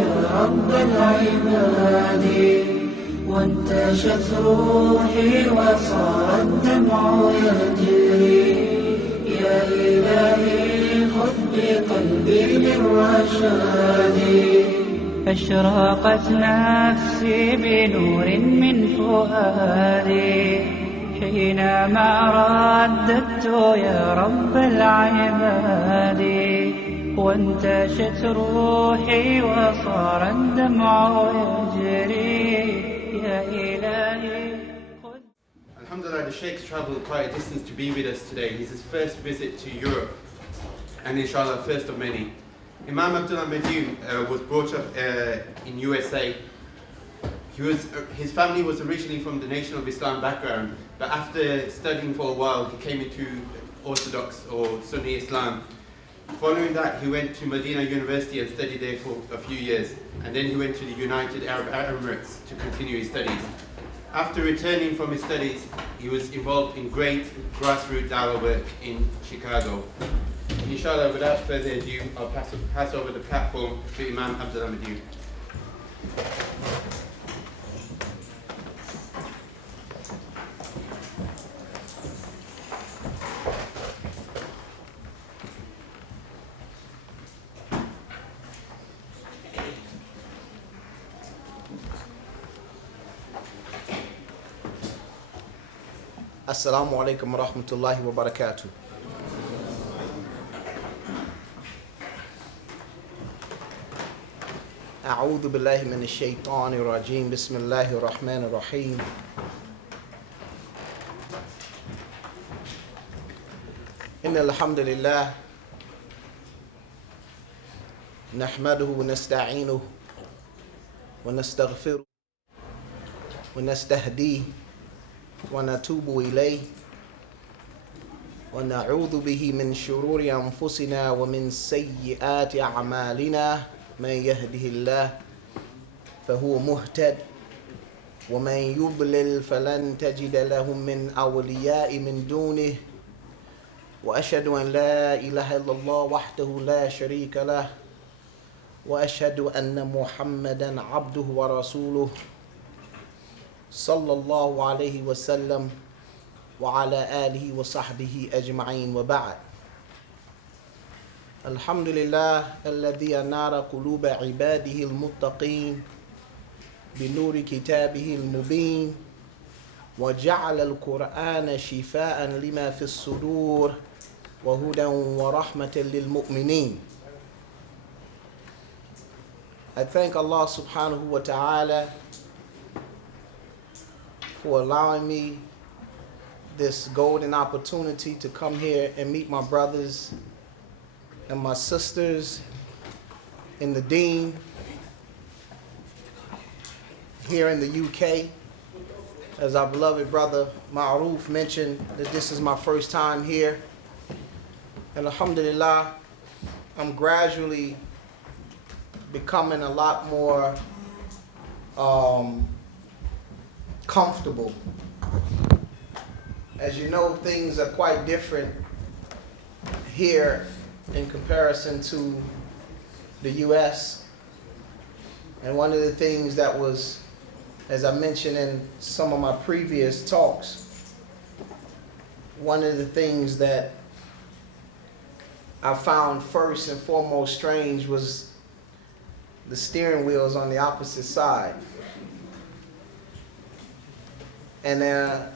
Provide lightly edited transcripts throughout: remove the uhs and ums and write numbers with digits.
يا رب العباد. وانتشت روحي وصار الدمع يجري، يا إلهي خذ بقلبي للرشاد. أشرقت نفسي بنور من فؤادي حينما رددت يا رب العباد. وانتشت روحي وصار الدمع يجري، يا إلهي خذ. Alhamdulillah, the Sheikh's travelled quite a distance to be with us today. He's his first visit to Europe, and inshallah first of many. Imam Abdullah Madun was brought up in USA. His family was originally from the Nation of Islam background, but after studying for a while, he came into Orthodox or Sunni Islam. Following that, he went to Medina University and studied there for a few years, and then he went to the United Arab Emirates to continue his studies. After returning from his studies, he was involved in great grassroots dawah work in Chicago. Inshallah, without further ado, I'll pass over the platform to Imam Abdullah Madun. Assalamu alaikum wa rahmatullahi wa barakatuh. أعوذ بالله من الشيطان الرجيم بسم الله الرحمن الرحيم. إن الحمد لله نحمده ونستعينه ونستغفره ونستهديه ونتوب إليه ونعوذ به من شرور أنفسنا ومن سيئات أعمالنا. من يهده الله فهو مهتد ومن يضلل فلن تجد له من أولياء من دونه. وأشهد أن لا إله إلا الله وحده لا شريك له وأشهد أن محمدا عبده ورسوله صلى الله عليه وسلم وعلى آله وصحبه أجمعين. وبعد. الحمد لله الذي أنار قلوب عباده المتقين بنور كتابه المبين وجعل القرآن شفاء لما في الصدور وهدى ورحمة للمؤمنين. I thank Allah subhanahu wa ta'ala for allowing me this golden opportunity to come here and meet my brothers and my sisters in the Deen here in the UK. As our beloved brother Ma'ruf mentioned, that this is my first time here. And alhamdulillah, I'm gradually becoming a lot more comfortable. As you know, things are quite different here in comparison to the US. And one of the things that was, as I mentioned in some of my previous talks, one of the things that I found first and foremost strange was the steering wheels on the opposite side. And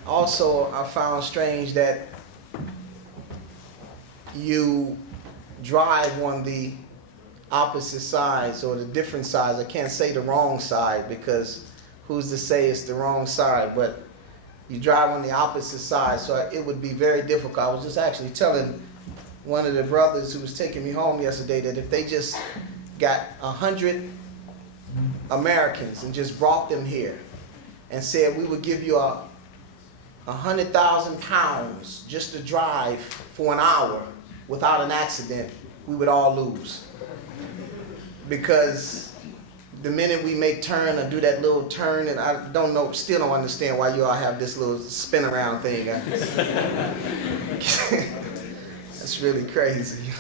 also I found strange that you drive on the opposite sides or the different sides. I can't say the wrong side because who's to say it's the wrong side, but you drive on the opposite side, so it would be very difficult. I was just actually telling one of the brothers who was taking me home yesterday that if they just got 100 Americans and just brought them here and said we would give you 100,000 pounds just to drive for an hour without an accident, we would all lose. Because the minute we make turn or do that little turn, and I don't know, still don't understand why you all have this little spin around thing. That's really crazy.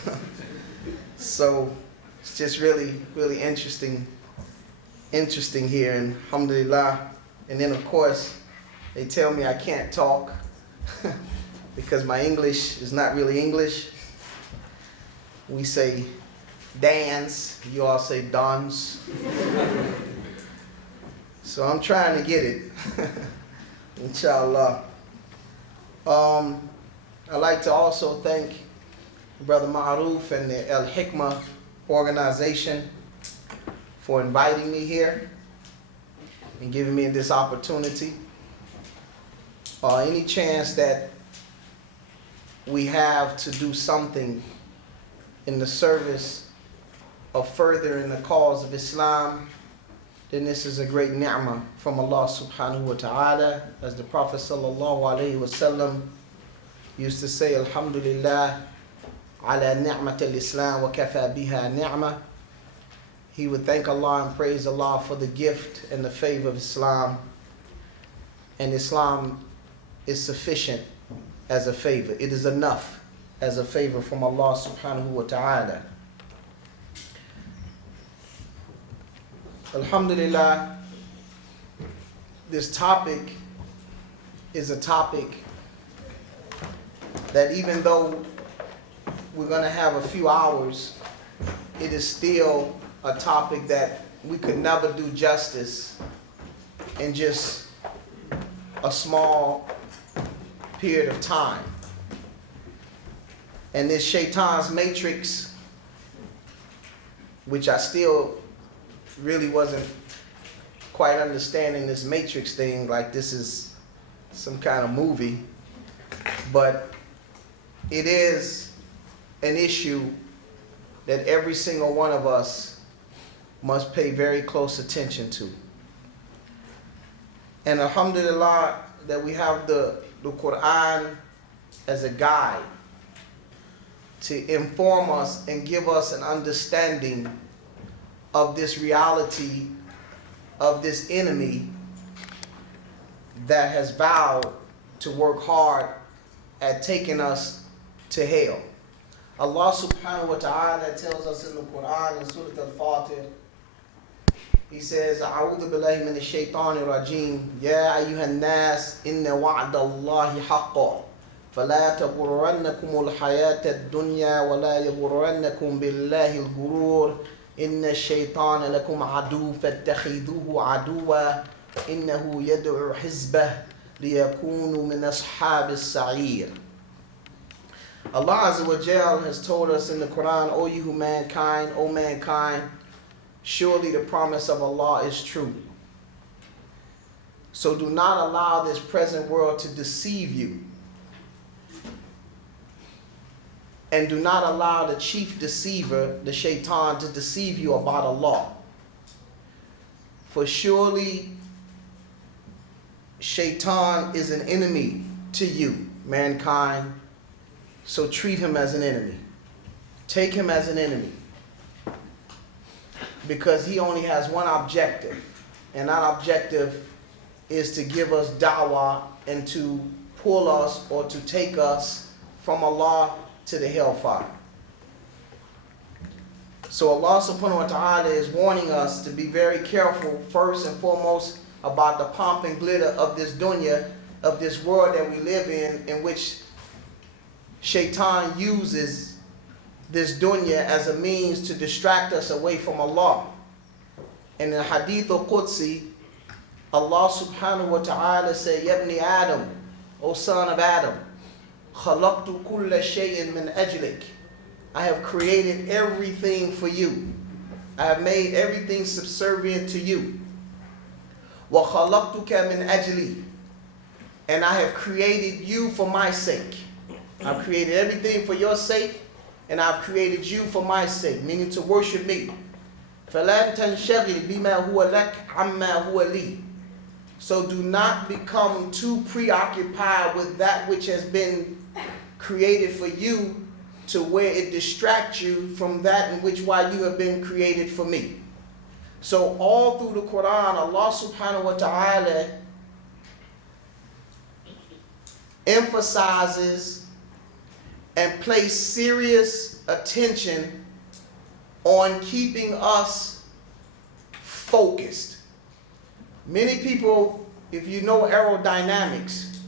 So it's just really, really interesting here, and alhamdulillah. And then of course, they tell me I can't talk because my English is not really English. We say dance, you all say dance. So I'm trying to get it, inshallah. I'd like to also thank Brother Ma'aruf and the Al Hikmah organization for inviting me here and giving me this opportunity. Any chance that we have to do something in the service of furthering the cause of Islam, then this is a great ni'mah from Allah subhanahu wa ta'ala. As the Prophet sallallahu alayhi wa sallam used to say, Alhamdulillah ala ni'mat al-Islam wa kafa biha ni'mah. He would thank Allah and praise Allah for the gift and the favor of Islam. And Islam is sufficient as a favor. It is enough as a favor from Allah subhanahu wa ta'ala. Alhamdulillah, this topic is a topic that even though we're going to have a few hours, it is still a topic that we could never do justice in just a small period of time. And this Shaitan's matrix, which I still really wasn't quite understanding this matrix thing, like this is some kind of movie, but it is an issue that every single one of us must pay very close attention to. And alhamdulillah that we have the Quran as a guide to inform us and give us an understanding of this reality of this enemy that has vowed to work hard at taking us to hell. Allah subhanahu wa ta'ala tells us in the Quran in Surah Al-Fatih, He says, أعوذ بالله من الشيطان الرجيم يا أيها الناس إن وعد الله حق فلا تغرنكم الحياة الدنيا ولا يغرنكم بالله الغرور إن الشيطان لكم عدو فاتخذوه عدوا إنه يدعو حزبه ليكونوا من أصحاب السعير. Allah Azza wa Jal has told us in the Quran, O you mankind, O mankind, surely the promise of Allah is true. So do not allow this present world to deceive you. And do not allow the chief deceiver, the Shaitan, to deceive you about Allah. For surely Shaitan is an enemy to you, mankind. So treat him as an enemy. Take him as an enemy. Because he only has one objective. And that objective is to give us da'wah and to pull us or to take us from Allah to the hellfire. So Allah subhanahu wa ta'ala is warning us to be very careful first and foremost about the pomp and glitter of this dunya, of this world that we live in which Shaitan uses this dunya as a means to distract us away from Allah. In the Hadith al-Qudsi, Allah subhanahu wa ta'ala said, Yabni Adam, O son of Adam, خَلَقْتُ كُلَّ شَيْءٍ مِّنْ أَجْلِكَ. I have created everything for you. I have made everything subservient to you. وَخَلَقْتُكَ مِنْ أَجْلِي. And I have created you for my sake. I've created everything for your sake, and I've created you for my sake, meaning to worship me. فَلَا تَنْشَغِلْ بِمَا هُوَ لَكَ عَمَّا هُوَ لِي. So do not become too preoccupied with that which has been created for you to where it distracts you from that in which why you have been created for me. So all through the Quran, Allah subhanahu wa ta'ala emphasizes and place serious attention on keeping us focused. Many people, if you know aerodynamics,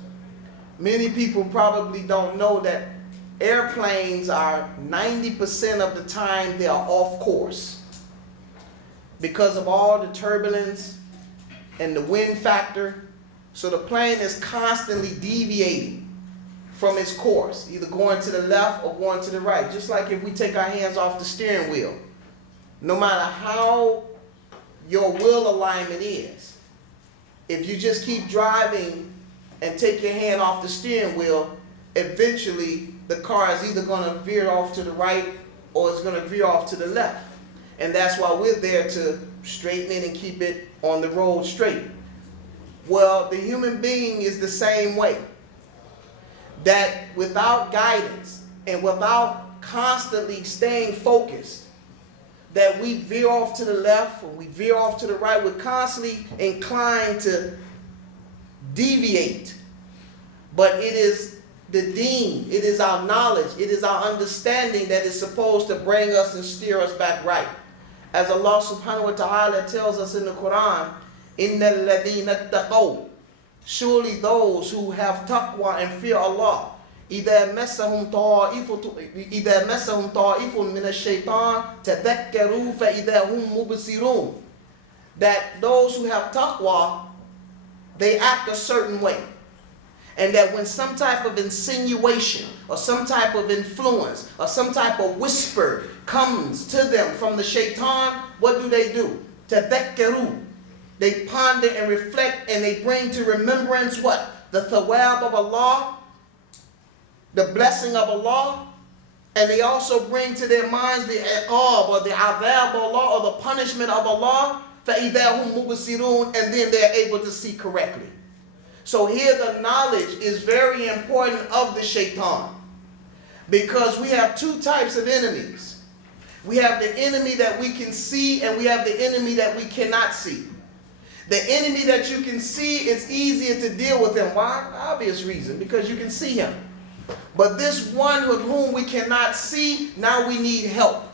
many people probably don't know that airplanes are 90% of the time they are off course because of all the turbulence and the wind factor. So the plane is constantly deviating from its course, either going to the left or going to the right. Just like if we take our hands off the steering wheel, no matter how your wheel alignment is, if you just keep driving and take your hand off the steering wheel, eventually the car is either going to veer off to the right or it's going to veer off to the left. And that's why we're there to straighten it and keep it on the road straight. Well, the human being is the same way. That without guidance and without constantly staying focused, that we veer off to the left or we veer off to the right, we're constantly inclined to deviate. But it is the deen, it is our knowledge, it is our understanding that is supposed to bring us and steer us back right. As Allah subhanahu wa ta'ala tells us in the Quran, إِنَّ الَّذِينَ اتَّقَوْا, surely those who have taqwa and fear Allah, إِذَا مَسَّهُمْ طَائِفٌ مِنَ الشَّيْطَانِ تَذَكَّرُوا فَإِذَا هُمْ مُبْصِرُونَ, that those who have taqwa, they act a certain way. And that when some type of insinuation or some type of influence or some type of whisper comes to them from the shaitan, what do? تَذَكَّرُوا, they ponder and reflect and they bring to remembrance what? The thawab of Allah, the blessing of Allah, and they also bring to their minds the iqab or the adhab of Allah or the punishment of Allah, فَإِذَا هُمْ مُبْصِرُونَ, and then they're able to see correctly. So here the knowledge is very important of the shaitan, because we have two types of enemies. We have the enemy that we can see and we have the enemy that we cannot see. The enemy that you can see is easier to deal with him. Why? Obvious reason, because you can see him. But this one with whom we cannot see, now we need help.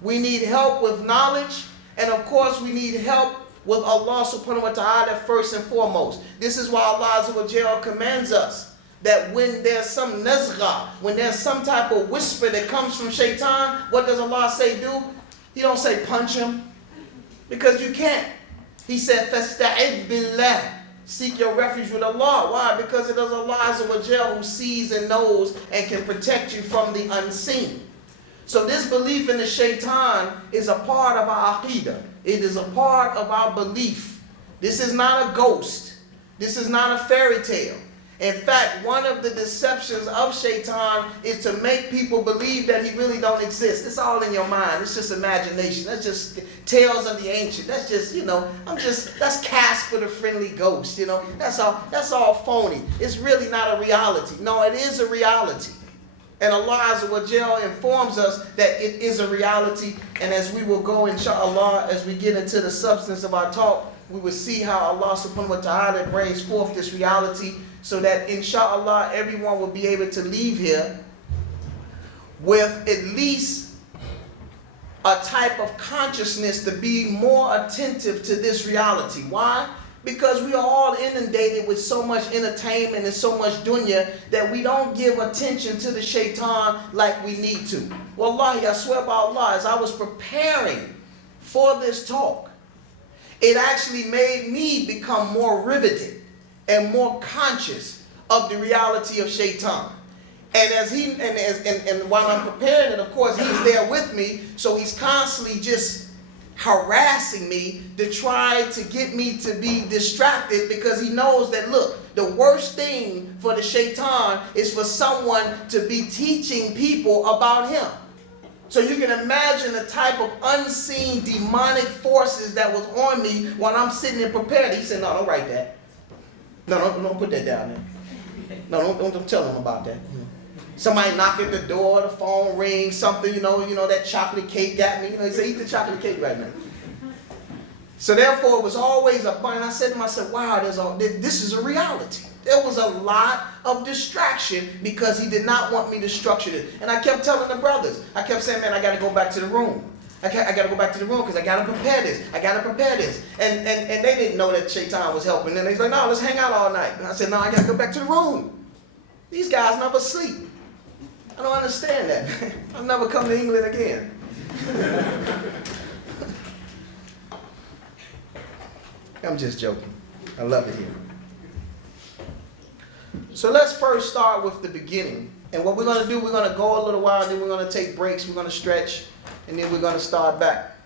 We need help with knowledge, and of course we need help with Allah subhanahu wa ta'ala first and foremost. This is why Allah Azza wa Jalla commands us that when there's some nazgha, when there's some type of whisper that comes from shaitan, what does Allah say do? He don't say punch him, because you can't. He said, فَاسْتَعِذْ بِاللَّهِ, seek your refuge with Allah. Why? Because it is Allah Azza wa Jalla who sees and knows and can protect you from the unseen. So this belief in the shaitan is a part of our aqidah. It is a part of our belief. This is not a ghost. This is not a fairy tale. In fact, one of the deceptions of shaitan is to make people believe that he really don't exist. It's all in your mind. It's just imagination. That's just tales of the ancient. That's just, that's Casper the friendly ghost, That's all phony. It's really not a reality. No, it is a reality. And Allah Azza wa Jalla informs us that it is a reality. And as we will go, inshallah, as we get into the substance of our talk, we will see how Allah subhanahu wa ta'ala brings forth this reality, so that inshallah everyone will be able to leave here with at least a type of consciousness to be more attentive to this reality. Why? Because we are all inundated with so much entertainment and so much dunya that we don't give attention to the shaitan like we need to. Wallahi, I swear by Allah, as I was preparing for this talk, it actually made me become more riveted and more conscious of the reality of shaitan. And while I'm preparing it, of course, he's there with me, so he's constantly just harassing me to try to get me to be distracted, because he knows that, look, the worst thing for the shaitan is for someone to be teaching people about him. So you can imagine the type of unseen demonic forces that was on me while I'm sitting and prepared. He said, no, don't write that. No, don't put that down there. No, don't tell him about that. Somebody knock at the door, the phone rings, something, that chocolate cake got me. He said, eat the chocolate cake right now. So therefore, it was always a fun. I said to myself, wow, this is a reality. There was a lot of distraction because he did not want me to structure it. And I kept telling the brothers, I kept saying, man, I got to go back to the room. I got to go back to the room because I got to prepare this. I got to prepare this. And they didn't know that Shaitan was helping. And they was like, no, let's hang out all night. And I said, no, I got to go back to the room. These guys never sleep. I don't understand that. I'll never come to England again. I'm just joking. I love it here. So let's first start with the beginning. And what we're going to do, we're going to go a little while, and then we're going to take breaks, we're going to stretch, and then we're going to start back.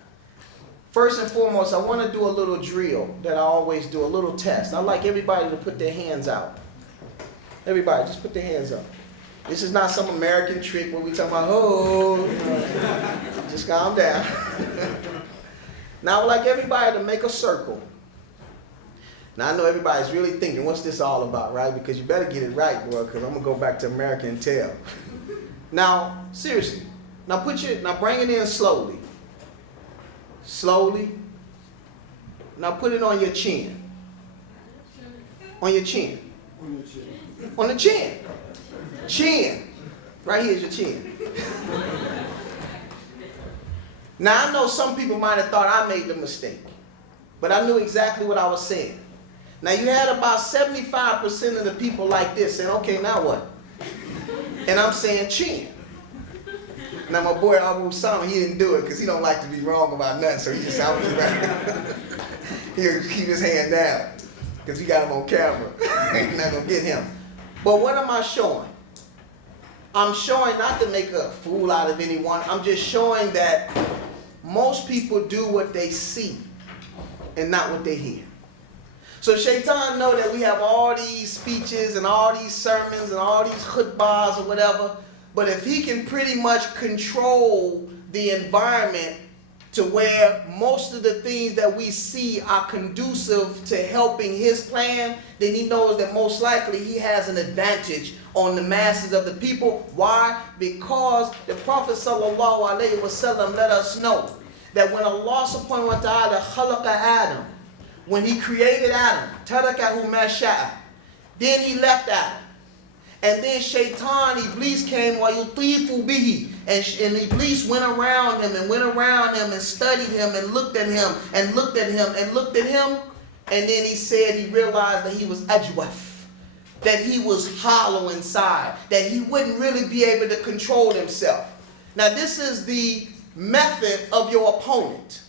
First and foremost, I want to do a little drill that I always do, a little test. I like everybody to put their hands out. Everybody, just put their hands up. This is not some American trick where we talk about, oh, just calm down. Now I would like everybody to make a circle. Now I know everybody's really thinking, what's this all about, right? Because you better get it right, boy, because I'm going to go back to America and tell. Now, seriously. Now bring it in slowly. Slowly. Now put it on your chin. On your chin. On the chin. Chin. Right here's your chin. Now I know some people might have thought I made the mistake, but I knew exactly what I was saying. Now you had about 75% of the people like this saying, okay, now what? And I'm saying chin. Now my boy Abu Sama, he didn't do it because he don't like to be wrong about nothing, so he just I was right. He'll keep his hand down because we got him on camera. Ain't not gonna get him. But what am I showing? I'm showing not to make a fool out of anyone. I'm just showing that most people do what they see and not what they hear. So Shaitan know that we have all these speeches and all these sermons and all these khutbahs or whatever, but if he can pretty much control the environment to where most of the things that we see are conducive to helping his plan, then he knows that most likely he has an advantage on the masses of the people. Why? Because the Prophet sallallahu alaihi wasallam let us know that when Allah subhanahu wa ta'ala khalaqa Adam, when he created Adam, tarakahu ma sha'a, then he left Adam. And then Shaitan, Iblis came wa yutifu bihi, and Iblis went around him and studied him and looked at him and looked at him and looked at him. And then he said he realized that he was ajwaf, that he was hollow inside, that he wouldn't really be able to control himself. Now this is the method of your opponent.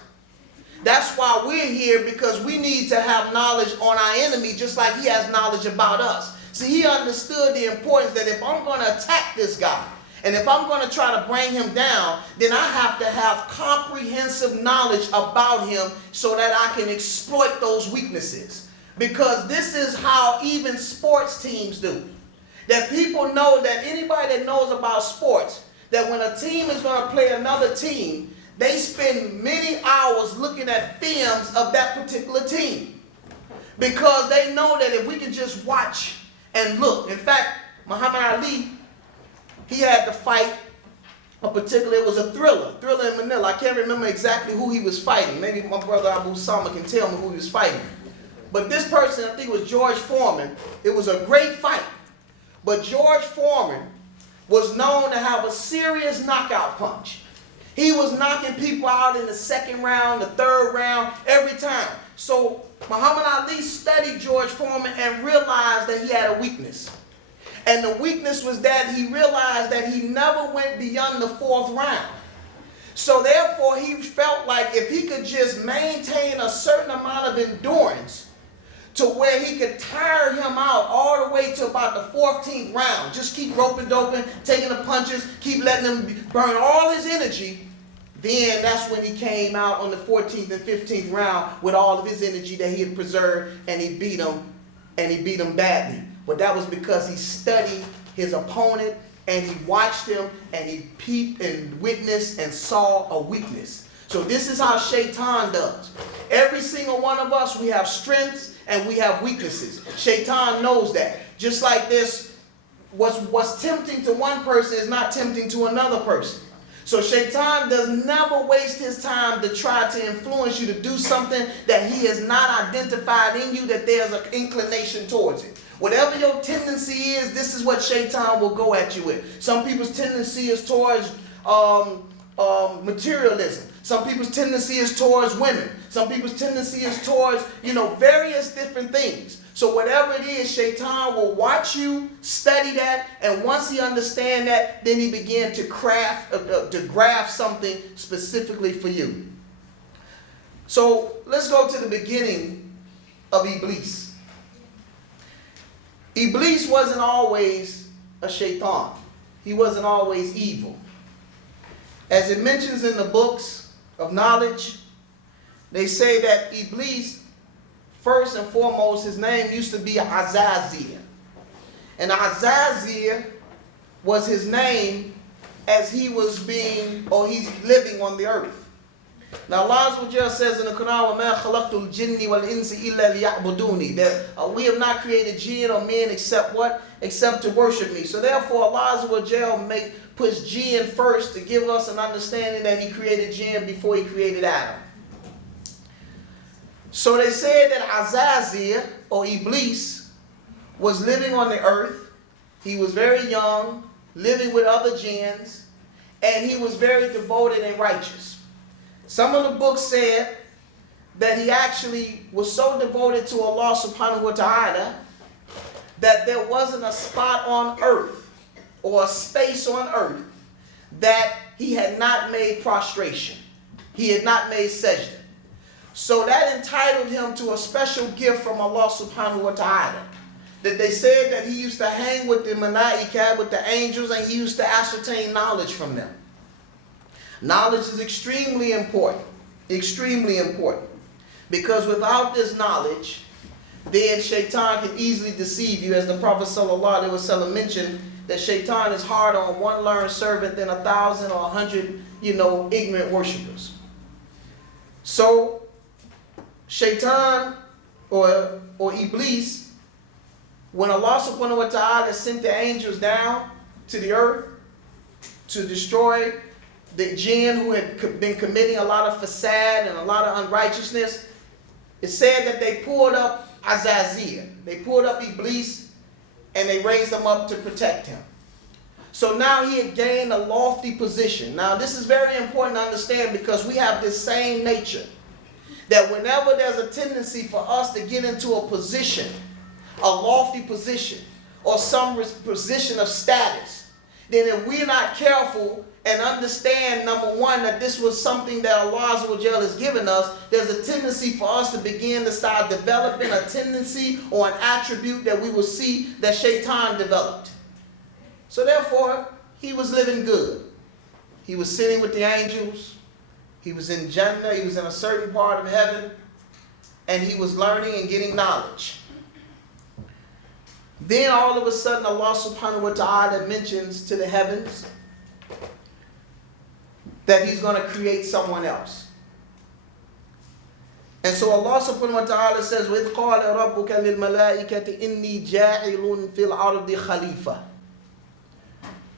That's why we're here, because we need to have knowledge on our enemy just like he has knowledge about us. See, he understood the importance that if I'm going to attack this guy, and if I'm going to try to bring him down, then I have to have comprehensive knowledge about him so that I can exploit those weaknesses. Because this is how even sports teams do. That people know, that anybody that knows about sports, that when a team is going to play another team, they spend many hours looking at films of that particular team. Because they know that if we can just watch and look. In fact, Muhammad Ali, he had to fight a particular, it was a thriller in Manila. I can't remember exactly who he was fighting. Maybe my brother Abu Sama can tell me who he was fighting. But this person, I think it was George Foreman, it was a great fight. But George Foreman was known to have a serious knockout punch. He was knocking people out in the second round, the third round, every time. So Muhammad Ali studied George Foreman and realized that he had a weakness. And the weakness was that he realized that he never went beyond the fourth round. So therefore he felt like if he could just maintain a certain amount of endurance to where he could tire him out all the way to about the 14th round, just keep roping, doping, taking the punches, keep letting him burn all his energy, then that's when he came out on the 14th and 15th round with all of his energy that he had preserved, and he beat him badly. But that was because he studied his opponent, and he watched him, and he peeped and witnessed and saw a weakness. So this is how Shaitan does. Every single one of us, we have strengths and we have weaknesses. Shaitan knows that. Just like this, what's tempting to one person is not tempting to another person. So Shaitan does never waste his time to try to influence you to do something that he has not identified in you, that there's an inclination towards it. Whatever your tendency is, this is what Shaitan will go at you with. Some people's tendency is towards materialism. Some people's tendency is towards women. Some people's tendency is towards, various different things. So whatever it is, Shaitan will watch you, study that, and once he understands that, then he begin to graft something specifically for you. So let's go to the beginning of Iblis. Iblis wasn't always a Shaitan. He wasn't always evil. As it mentions in the books of knowledge, they say that Iblis, first and foremost, his name used to be Azazel. And Azazel was his name as he was he's living on the earth. Now Allah says in the Quran, وَمَا خَلَقْتُ الْجِنِّ وَالْإِنسِ إِلَّا لِيَعْبُدُونِ, that we have not created jinn or men except what? Except to worship me. So therefore Allah puts jinn first to give us an understanding that he created jinn before he created Adam. So they said that Azazel, or Iblis, was living on the earth. He was very young, living with other jinns, and he was very devoted and righteous. Some of the books said that he actually was so devoted to Allah subhanahu wa ta'ala that there wasn't a spot on earth or a space on earth that he had not made prostration. He had not made sajda. So that entitled him to a special gift from Allah subhanahu wa ta'ala. That they said that he used to hang with the malaika, with the angels, and he used to ascertain knowledge from them. Knowledge is extremely important. Extremely important. Because without this knowledge, then Shaitan can easily deceive you. As the Prophet ﷺ mentioned, that Shaitan is harder on one learned servant than 1,000 or 100, ignorant worshippers. So, Shaitan or Iblis, when Allah subhanahu wa ta'ala sent the angels down to the earth to destroy the jinn who had been committing a lot of fasad and a lot of unrighteousness, it said that they pulled up Azazel. They pulled up Iblis and they raised him up to protect him. So now he had gained a lofty position. Now this is very important to understand because we have this same nature. That whenever there's a tendency for us to get into a position, a lofty position, or some position of status, then if we're not careful and understand, number one, that this was something that Allah has given us, there's a tendency for us to begin to start developing a tendency or an attribute that we will see that Shaitan developed. So therefore, he was living good. He was sitting with the angels. He was in Jannah. He was in a certain part of heaven. And he was learning and getting knowledge. Then all of a sudden, Allah subhanahu wa ta'ala mentions to the heavens that he's going to create someone else. And so Allah subhanahu wa ta'ala says, وَإِذْ قَالَ رَبُّكَ لِلْمَلَائِكَةِ إِنِّي جَاعِلٌ فِي الْأَرْضِ خَلِيفَةً.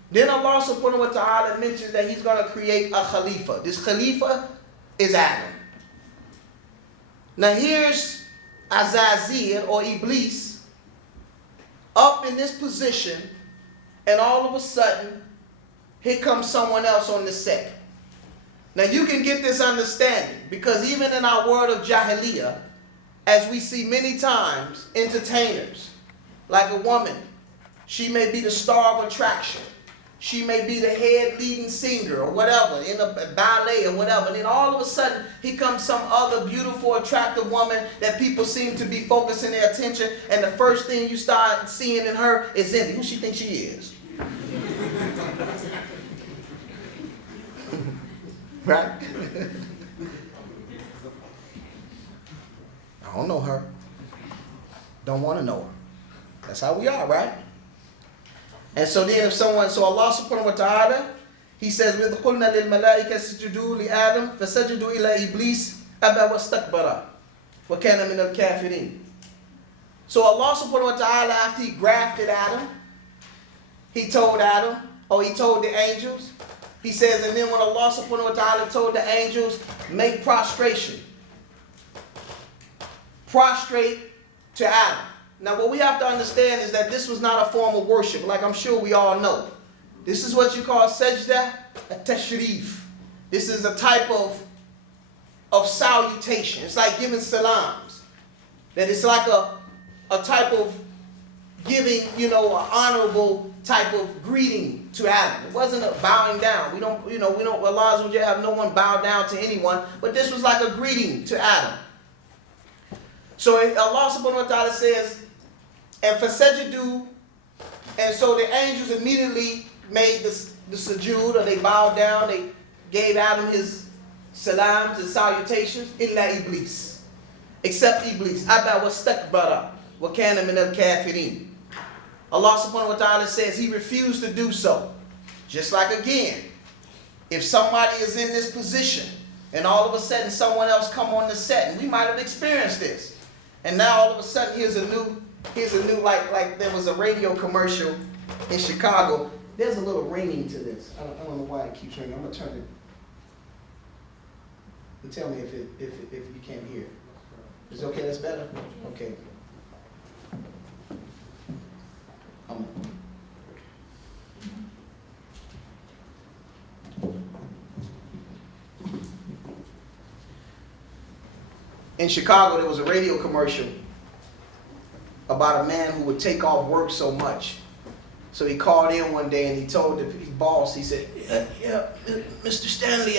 Then Allah subhanahu wa ta'ala mentions that he's going to create a Khalifa. This Khalifa is Adam. Now here's Azazel or Iblis up in this position, and all of a sudden, here comes someone else on the set. Now you can get this understanding because even in our world of Jahiliyyah, as we see many times, entertainers, like a woman, she may be the star of attraction. She may be the head leading singer or whatever, in a ballet or whatever. And then all of a sudden, here comes some other beautiful, attractive woman that people seem to be focusing their attention. And the first thing you start seeing in her is envy. Who she thinks she is? Right? I don't know her. Don't want to know her. That's how we are, right? And so then so Allah subhanahu wa ta'ala, he says, وَإِذْ قُلْنَا لِلْمَلَائِكَةِ اسْجُدُوا لِآدَمَ فَسَجَدُوا إِلَّا إِبْلِيسَ أَبَى وَاسْتَكْبَرَ وَكَانَ مِنَ الْكَافِرِينَ. So Allah subhanahu wa ta'ala, after he grafted Adam, he told the angels, he says, and then when Allah subhanahu wa ta'ala told the angels, make prostration. Prostrate to Adam. Now what we have to understand is that this was not a form of worship, like I'm sure we all know. This is what you call sajda at-tashrif. This is a type of salutation. It's like giving salams. That it's like a type of giving, an honorable type of greeting to Adam. It wasn't a bowing down. We don't, Allah will have no one bow down to anyone, but this was like a greeting to Adam. So Allah subhanahu wa ta'ala says, and fasajudu, and so the angels immediately made the sujood, or they bowed down, they gave Adam his salams and salutations, illa Iblis, except Iblis. Aba wastakbara wa kana min al-kafirin. Allah subhanahu wa ta'ala says he refused to do so. Just like again, if somebody is in this position and all of a sudden someone else come on the set, and we might have experienced this, and now all of a sudden here's a new like there was a radio commercial in Chicago. There's a little ringing to this. I don't know why it keeps ringing. I'm gonna turn it. And tell me if you can't hear. Is it okay? That's better. Okay. In Chicago, there was a radio commercial about a man who would take off work so much. So he called in one day and he told the boss, he said, yeah, Mr. Stanley,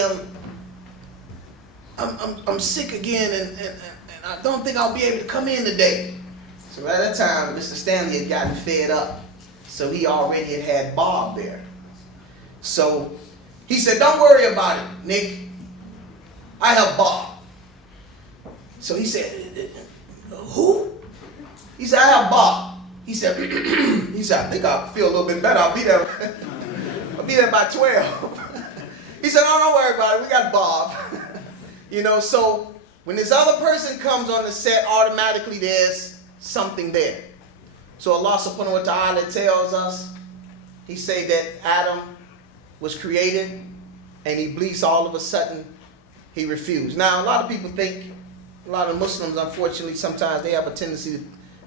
I'm sick again and I don't think I'll be able to come in today. So at that time, Mr. Stanley had gotten fed up. So he already had Bob there. So he said, don't worry about it, Nick. I have Bob. So he said, who? He said, I have Bob. He said, I think I feel a little bit better. I'll be there. I'll be there by 12. He said, oh, don't worry about it. We got Bob. So when this other person comes on the set, automatically there's something there. So Allah subhanahu wa ta'ala tells us, he say that Adam was created and Iblis all of a sudden, he refused. Now, a lot of people think, a lot of Muslims, unfortunately, sometimes they have a tendency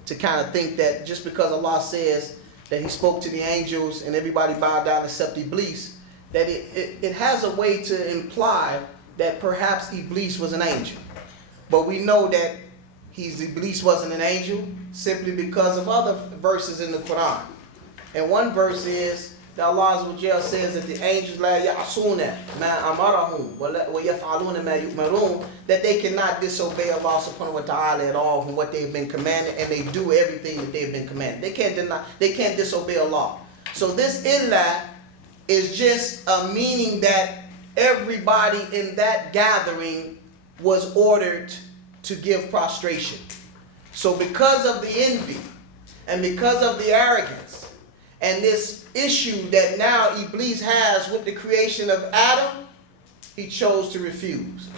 to kind of think that just because Allah says that he spoke to the angels and everybody bowed down except Iblis, that it has a way to imply that perhaps Iblis was an angel. But we know that Iblis wasn't an angel simply because of other verses in the Quran. And one verse is that Allah says that the angels that they cannot disobey Allah subhanahu wa ta'ala at all from what they've been commanded, and they do everything that they've been commanded. They can't disobey Allah. So this illa is just a meaning that everybody in that gathering was ordered to give prostration. So because of the envy and because of the arrogance and this issue that now Iblis has with the creation of Adam, he chose to refuse.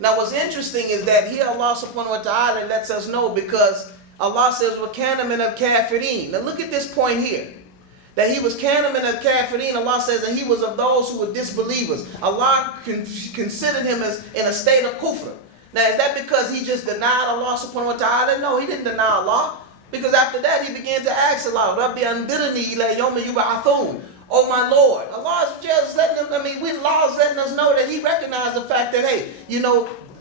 Now what's interesting is that here Allah subhanahu wa ta'ala lets us know, because Allah says, وَكَانَ مِنَ الْكَافِرِينَ. Now look at this point here. That he was كَانَ مِنَ الْكَافِرِينَ. Allah says that he was of those who were disbelievers. Allah considered him as in a state of kufr. Now is that because he just denied Allah subhanahu wa ta'ala? No, he didn't deny Allah. Because after that he began to ask Allah, Rabbi andirni ila yawma yub'athun. Oh my Lord. Allah is just letting them, Allah is letting us know that he recognized the fact that, hey,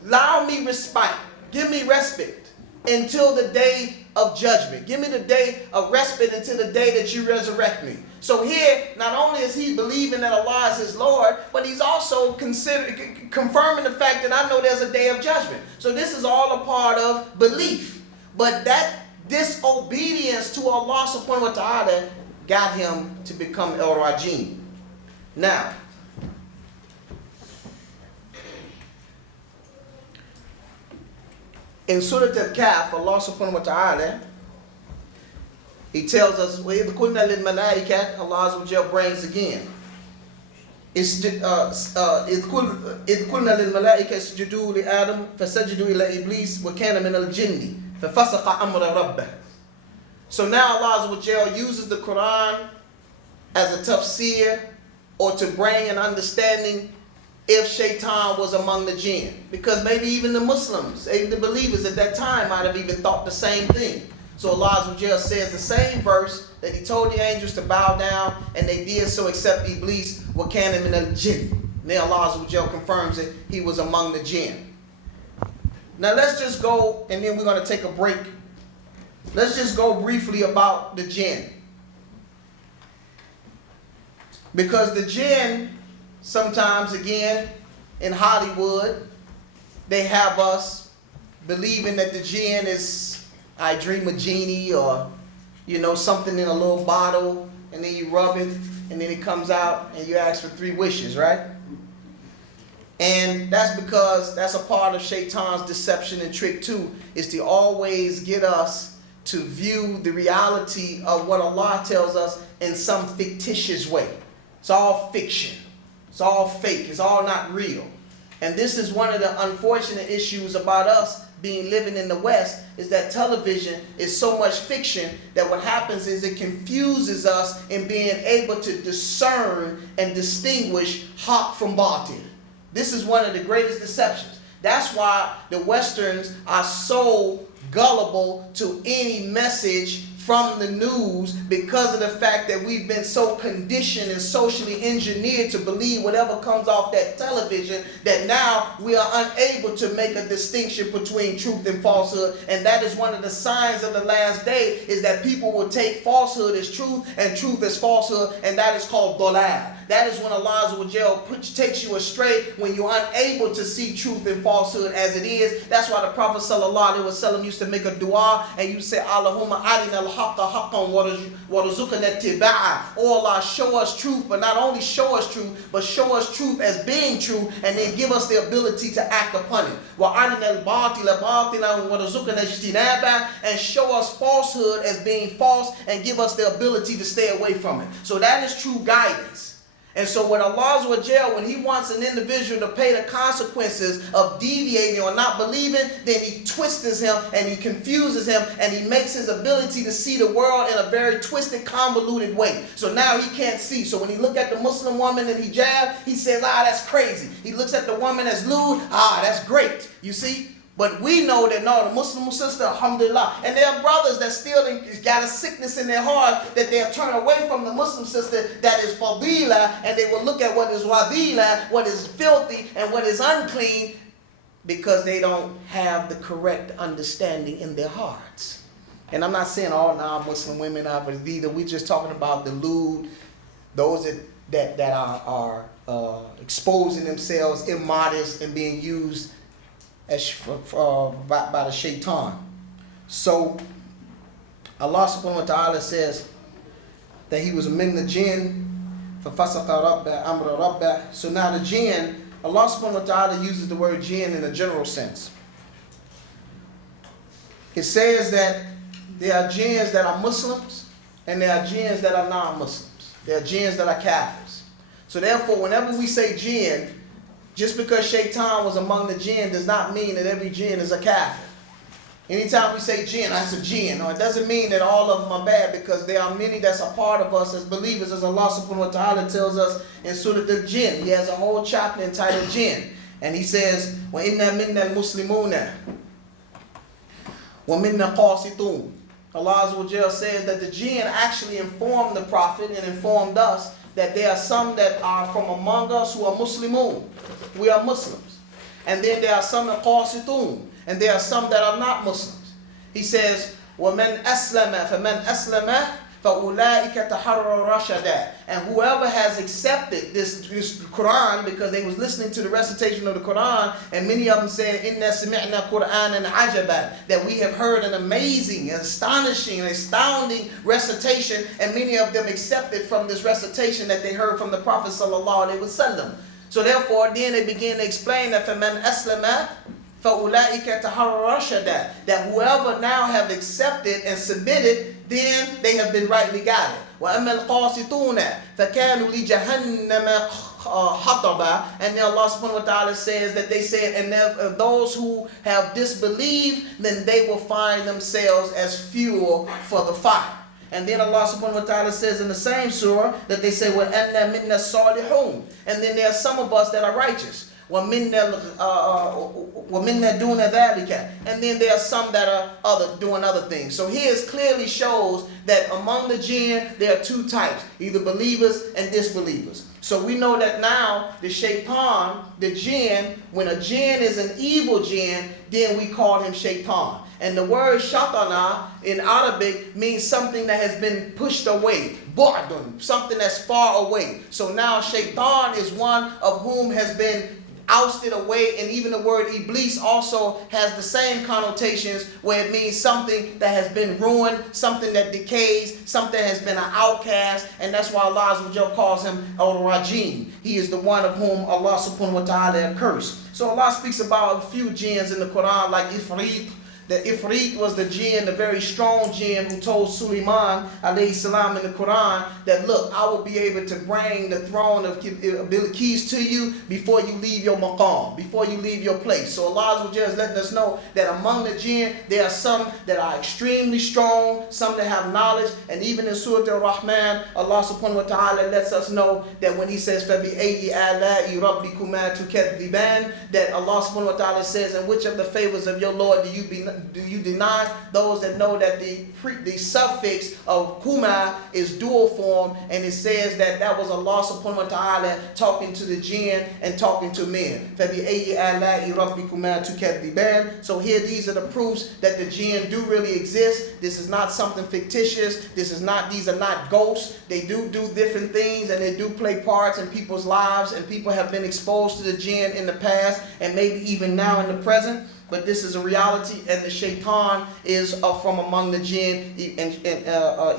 allow me respite. Give me respite until the day of judgment. Give me the day of respite until the day that you resurrect me. So here, not only is he believing that Allah is his Lord, but he's also confirming the fact that I know there's a day of judgment. So this is all a part of belief. But that disobedience to Allah subhanahu wa ta'ala got him to become El-Rajim. Now, in Surah Al-Kahf, Allah subhanahu wa ta'ala, he tells us, وَإِذْ قُلْنَا لِلْمَلَائِكَةِ, Allah brings again. إِذْ قُلْنَا لِلْمَلَائِكَةِ اسْجُدُوا لِآدَمَ فَسَجَدُوا إِلَى إِبْلِيسَ وَكَانَ مِنَ الْجِنِّ فَفَسَقَ أَمْرَ رَبَّهِ. So now Allah uses the Quran as a tafsir, or to bring an understanding if Shaitan was among the jinn. Because maybe even the Muslims, even the believers at that time might have even thought the same thing. So Allah says the same verse that he told the angels to bow down, and they did so except Iblis, وَكَانَ مِنَ الْجِنِّ. And then Allah Azza wa Jal confirms it, he was among the jinn. Now let's just go, and then we're going to take a break. Let's just go briefly about the jinn. Because the jinn, sometimes again, in Hollywood, they have us believing that the jinn is, I dream a genie, or, you know, something in a little bottle, and then you rub it, and then it comes out, and you ask for 3 wishes, right? And that's because that's a part of Shaitan's deception and trick too, is to always get us to view the reality of what Allah tells us in some fictitious way. It's all fiction. It's all fake. It's all not real. And this is one of the unfortunate issues about us living in the West, is that television is so much fiction that what happens is it confuses us in being able to discern and distinguish haq from batil. This is one of the greatest deceptions. That's why the Westerns are so gullible to any message from the news, because of the fact that we've been so conditioned and socially engineered to believe whatever comes off that television, that now we are unable to make a distinction between truth and falsehood. And that is one of the signs of the last day, is that people will take falsehood as truth and truth as falsehood, and that is called dalal. That is when Allah Azza wa Jal takes you astray, when you're unable to see truth and falsehood as it is. That's why the Prophet ﷺ used to make a dua, and you say, Allahumma arina al-haqqa haqqan warzuqna ittiba'a. Oh Allah, show us truth, but not only show us truth, but show us truth as being true, and then give us the ability to act upon it. Wa arina al-batila batilan warzuqna ijtinaba, and show us falsehood as being false, and give us the ability to stay away from it. So that is true guidance. And so when Allah Azza wa Jal, when he wants an individual to pay the consequences of deviating or not believing, then he twists him and he confuses him, and he makes his ability to see the world in a very twisted, convoluted way. So now he can't see. So when he look at the Muslim woman in hijab, he says, that's crazy. He looks at the woman as lewd, that's great. You see? But we know that no, the Muslim sister, alhamdulillah, and there are brothers that still got a sickness in their heart, that they'll turn away from the Muslim sister that is fadila, and they will look at what is wadila, what is filthy, and what is unclean, because they don't have the correct understanding in their hearts. And I'm not saying all non-Muslim women are fadila. We're just talking about the lewd, those that are exposing themselves immodest and being used by the shaitan. So Allah subhanahu wa ta'ala says that he was min the jinn, فَفَسَقَ رَبَّ أَمْرَ رَبَّ. So now the jinn, Allah subhanahu wa ta'ala uses the word jinn in a general sense. It says that there are jinns that are Muslims, and there are jinns that are non-Muslims. There are jinns that are kafirs. So therefore, whenever we say jinn, just because shaitan was among the jinn does not mean that every jinn is a kafir. Anytime we say jinn, that's a jinn. No, it doesn't mean that all of them are bad, because there are many that's a part of us as believers, as Allah subhanahu wa ta'ala tells us in Surah Al-Jinn. He has a whole chapter entitled Jinn. And he says, وَإِنَّا مِنَّا الْمُسْلِمُونَ وَمِنَّا قَاسِطُونَ. Allah Azza wa Jal says that the jinn actually informed the Prophet and informed us that there are some that are from among us who are Muslimun. We are Muslims. And then there are some that are qasitun, and there are some that are not Muslims. He says, وَمَنْ أَسْلَمَ فَمَنْ أَسْلَمَ فَأُولَٰئِكَ تَحَرَّوْا رَشَدًا. And whoever has accepted this Quran, because they was listening to the recitation of the Quran, and many of them said, إِنَّا سَمِعْنَا قُرْآنًا عَجَبًا, that we have heard an amazing, astonishing, astounding recitation, and many of them accepted from this recitation that they heard from the Prophet sallallahu alaihi wasallam. So therefore, then they begin to explain that فَمَنْ أَسْلَمَ فَأُولَٰئِكَ تَحَرَّوْا رَشَدًا, that whoever now have accepted and submitted, then they have been rightly guided. وَأَمَّا الْقَاسِطُونَ فَكَانُوا لِجَهَنَّمَ حَطَبًا. And then Allah subhanahu wa ta'ala says that they said, and those who have disbelieved, then they will find themselves as fuel for the fire. And then Allah subhanahu wa ta'ala says in the same surah that they say, وَأَنَّا مِنَّا الصَّالِحُونَ. And then there are some of us that are righteous. وَمِنَّا دُونَ ذَلِكَ. And then there are some that are doing other things. So here it clearly shows that among the jinn, there are two types, either believers and disbelievers. So we know that now the shaitan, the jinn, when a jinn is an evil jinn, then we call him shaitan. And the word shatana in Arabic means something that has been pushed away, bu'dun, something that's far away. So now shaitan is one of whom has been ousted away, and even the word iblis also has the same connotations where it means something that has been ruined, something that decays, something that has been an outcast, and that's why Allah calls him al-Rajim. He is the one of whom Allah subhanahu wa ta'ala cursed. So Allah speaks about a few jinns in the Quran like Ifrit. The Ifrit was the jinn, the very strong jinn who told Sulaiman alayhi salam in the Quran that, look, I will be able to bring the throne of Bilqis to you before you leave your maqam, before you leave your place. So Allah is letting us know that among the jinn, there are some that are extremely strong, some that have knowledge, and even in Surah Al-Rahman, Allah subhanahu wa ta'ala lets us know that when he says, فَبِأَيِّ آلَاءِ رَبِّكُمَا تُكَذِّبَانِ, that Allah subhanahu wa ta'ala says, and which of the favors of your Lord do you deny? Those that know that the suffix of kuma is dual form, and it says that was Allah subhanahu wa ta'ala talking to the jinn and talking to men. فَبِأَيِّ آلَاءِ رَبِّكُمَا تُكَذِّبَانِ. So here these are the proofs that the jinn do really exist. This is not something fictitious. These are not ghosts. They do different things, and they do play parts in people's lives, and people have been exposed to the jinn in the past and maybe even now in the present. But this is a reality, and the shaitan is from among the jinn, and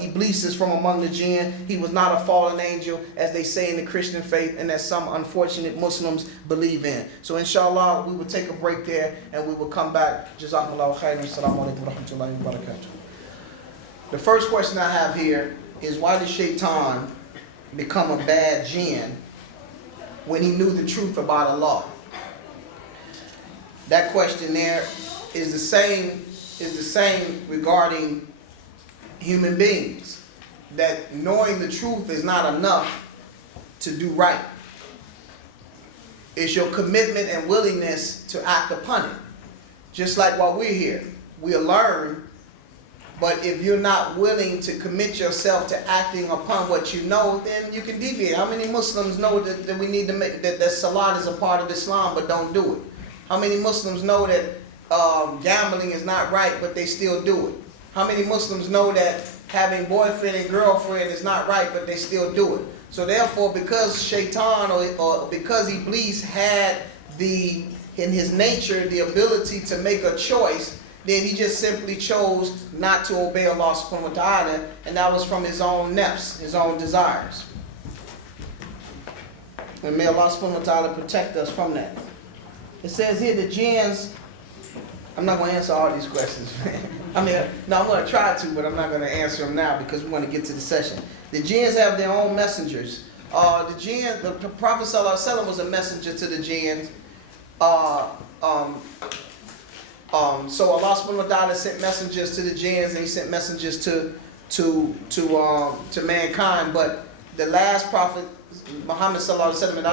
Iblis is from among the jinn. He was not a fallen angel, as they say in the Christian faith, and as some unfortunate Muslims believe in. So inshallah, we will take a break there, and we will come back. Jazakumullahu khairan. Assalamu alaikum wa rahmatullahi wa barakatuh. The first question I have here is, why did shaitan become a bad jinn when he knew the truth about Allah? That question there is the same regarding human beings. That knowing the truth is not enough to do right. It's your commitment and willingness to act upon it. Just like while we're here, we'll learn, but if you're not willing to commit yourself to acting upon what you know, then you can deviate. How many Muslims know that we need to make that salat is a part of Islam but don't do it? How many Muslims know that gambling is not right, but they still do it? How many Muslims know that having boyfriend and girlfriend is not right, but they still do it? So therefore, because shaitan or because Iblis had in his nature the ability to make a choice, then he just simply chose not to obey Allah subhanahu wa ta'ala, and that was from his own nafs, his own desires. And may Allah subhanahu wa ta'ala protect us from that. It says here the jinns, I'm not going to answer all these questions. I'm going to try to, but I'm not going to answer them now because we want to get to the session. The jinns have their own messengers. The Prophet ﷺ was a messenger to the jinns. So Allah subhanahu wa ta'ala sent messengers to the jinns, and he sent messengers to mankind. But the last prophet, Muhammad ﷺ, and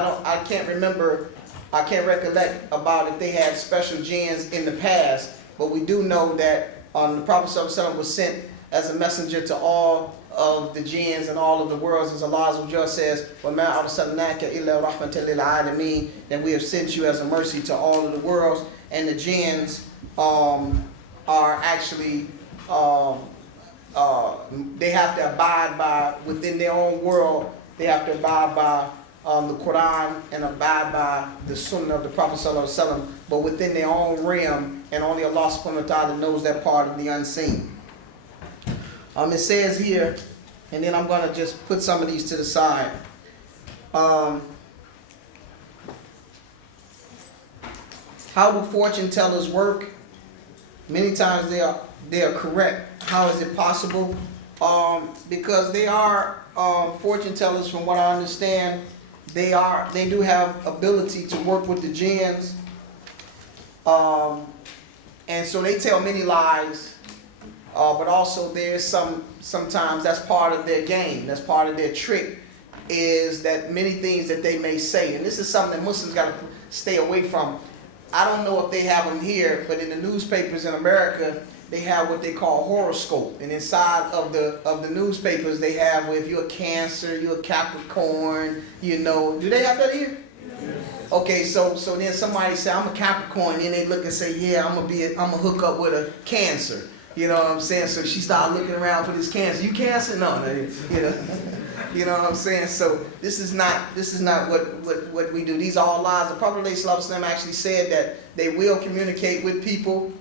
I can't recollect about if they had special jinns in the past, but we do know that the Prophet ﷺ was sent as a messenger to all of the jinns and all of the worlds, as Allah says, وَمَا أَرْسَلْنَاكَ إِلَّا رَحْمَةً لِلْعَالَمِينَ, that we have sent you as a mercy to all of the worlds. And the jinns are actually, they have to abide by, within their own world, they have to abide by the Quran and abide by the Sunnah of the Prophet ﷺ, but within their own realm, and only Allah subhanahu wa ta'ala knows that part of the unseen. It says here, and then I'm going to just put some of these to the side. How do fortune tellers work? Many times they are correct. How is it possible? Because they are fortune tellers, from what I understand. They do have ability to work with the jinns, and so they tell many lies. But also there's sometimes that's part of their game. That's part of their trick, is that many things that they may say, and this is something that Muslims got to stay away from. I don't know if they have them here, but in the newspapers in America, they have what they call horoscope. And inside of the newspapers, they have, well, if you're a Cancer, you're a Capricorn, you know. Do they have that here? Okay, so then somebody say, I'm a Capricorn, and then they look and say, yeah, I'm gonna hook up with a Cancer. You know what I'm saying? So she started looking around for this Cancer. You Cancer? No, you know. You know what I'm saying? So this is not what we do. These are all lies. The Prophet ﷺ actually said that they will communicate with people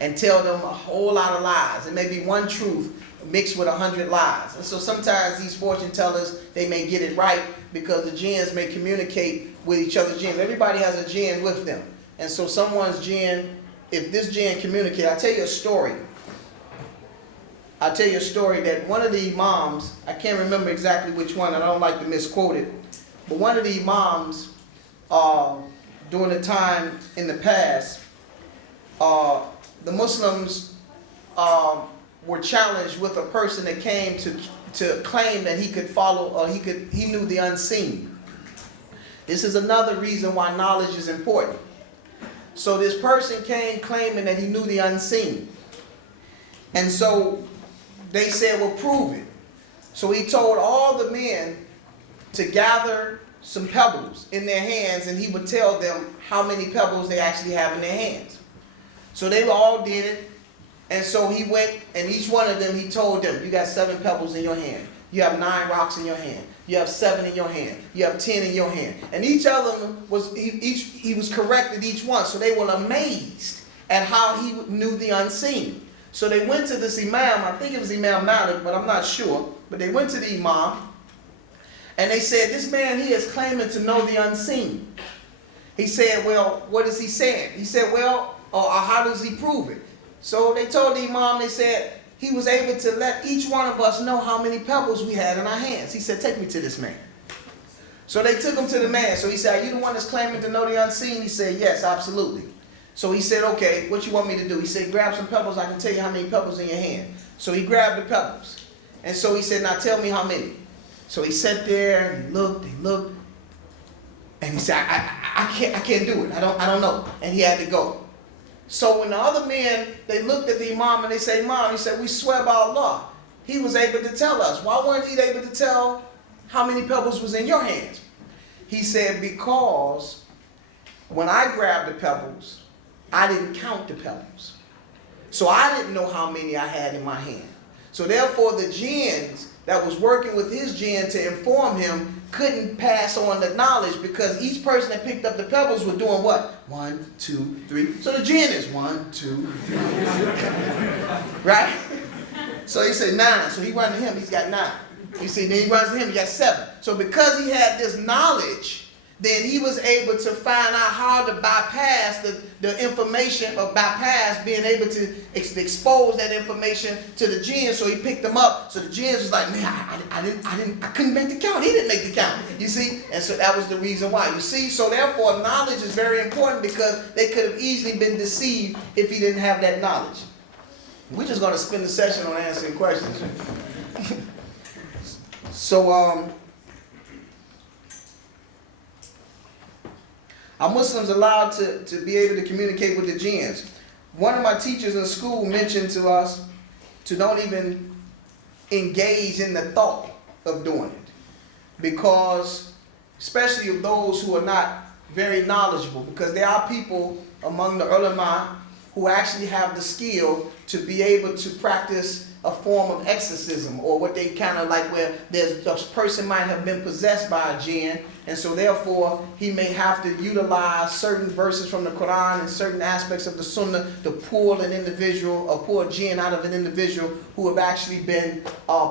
and tell them a whole lot of lies. It may be one truth mixed with 100 lies. And so sometimes these fortune tellers, they may get it right because the jinns may communicate with each other's jinns. Everybody has a jinn with them. And so someone's jinn, if this jinn communicate, I'll tell you a story. I'll tell you a story that one of the imams, I can't remember exactly which one, I don't like to misquote it, but one of the imams during the time in the past, the Muslims were challenged with a person that came to claim that he could follow, or he knew the unseen. This is another reason why knowledge is important. So this person came claiming that he knew the unseen. And so they said, well, prove it. So he told all the men to gather some pebbles in their hands, and he would tell them how many pebbles they actually have in their hands. So they all did it. And so he went, and each one of them, he told them, you got 7 pebbles in your hand. You have 9 rocks in your hand. You have 7 in your hand. You have 10 in your hand. And each of them was, he was corrected each one. So they were amazed at how he knew the unseen. So they went to this imam, I think it was Imam Malik, but I'm not sure. But they went to the imam, and they said, this man here is claiming to know the unseen. He said, well, what is he saying? He said, well, how does he prove it? So they told the imam, they said, he was able to let each one of us know how many pebbles we had in our hands. He said, take me to this man. So they took him to the man. So he said, are you the one that's claiming to know the unseen? He said, yes, absolutely. So he said, okay, what you want me to do? He said, grab some pebbles. I can tell you how many pebbles in your hand. So he grabbed the pebbles. And so he said, now tell me how many. So he sat there, and he looked, and he said, I can't do it. I don't know. And he had to go. So when the other men, they looked at the imam and they said, Imam, he said, we swear by Allah, he was able to tell us. Why weren't he able to tell how many pebbles was in your hands? He said, because when I grabbed the pebbles, I didn't count the pebbles. So I didn't know how many I had in my hand. So therefore the jinns that was working with his jinn to inform him couldn't pass on the knowledge, because each person that picked up the pebbles were doing what? 1, 2, 3. So the jinn is 1, 2, 3. Right? So he said 9. So he runs to him, he's got 9. You see, then he runs to him, he got 7. So because he had this knowledge, then he was able to find out how to bypass the information, or bypass being able to expose that information to the jinn. So he picked them up. So the jinns was like, man, I couldn't make the count. He didn't make the count. You see? And so that was the reason why. You see? So therefore knowledge is very important, because they could have easily been deceived if he didn't have that knowledge. We're just going to spend the session on answering questions. So, are Muslims allowed to be able to communicate with the jinns? One of my teachers in school mentioned to us to don't even engage in the thought of doing it. Because, especially of those who are not very knowledgeable, because there are people among the ulama who actually have the skill to be able to practice a form of exorcism, or what they kind of like, where there's a person might have been possessed by a jinn, and so therefore he may have to utilize certain verses from the Quran and certain aspects of the Sunnah to pull an individual, or pull a jinn out of an individual who have actually been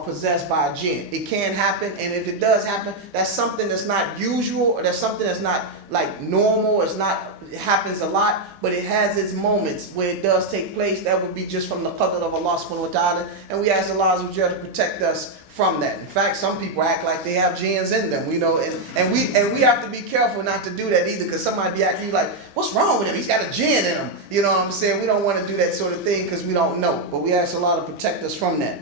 possessed by a jinn. It can happen, and if it does happen, that's something that's not usual, or that's something that's not like normal. It happens a lot, but it has its moments where it does take place. That would be just from the qadr of Allah subhanahu wa ta'ala, and we ask Allah to protect us from that. In fact, some people act like they have jinns in them, you know, and we have to be careful not to do that either, because somebody be acting like, what's wrong with him? He's got a jinn in him. You know what I'm saying? We don't want to do that sort of thing, because we don't know. But we ask Allah to protect us from that.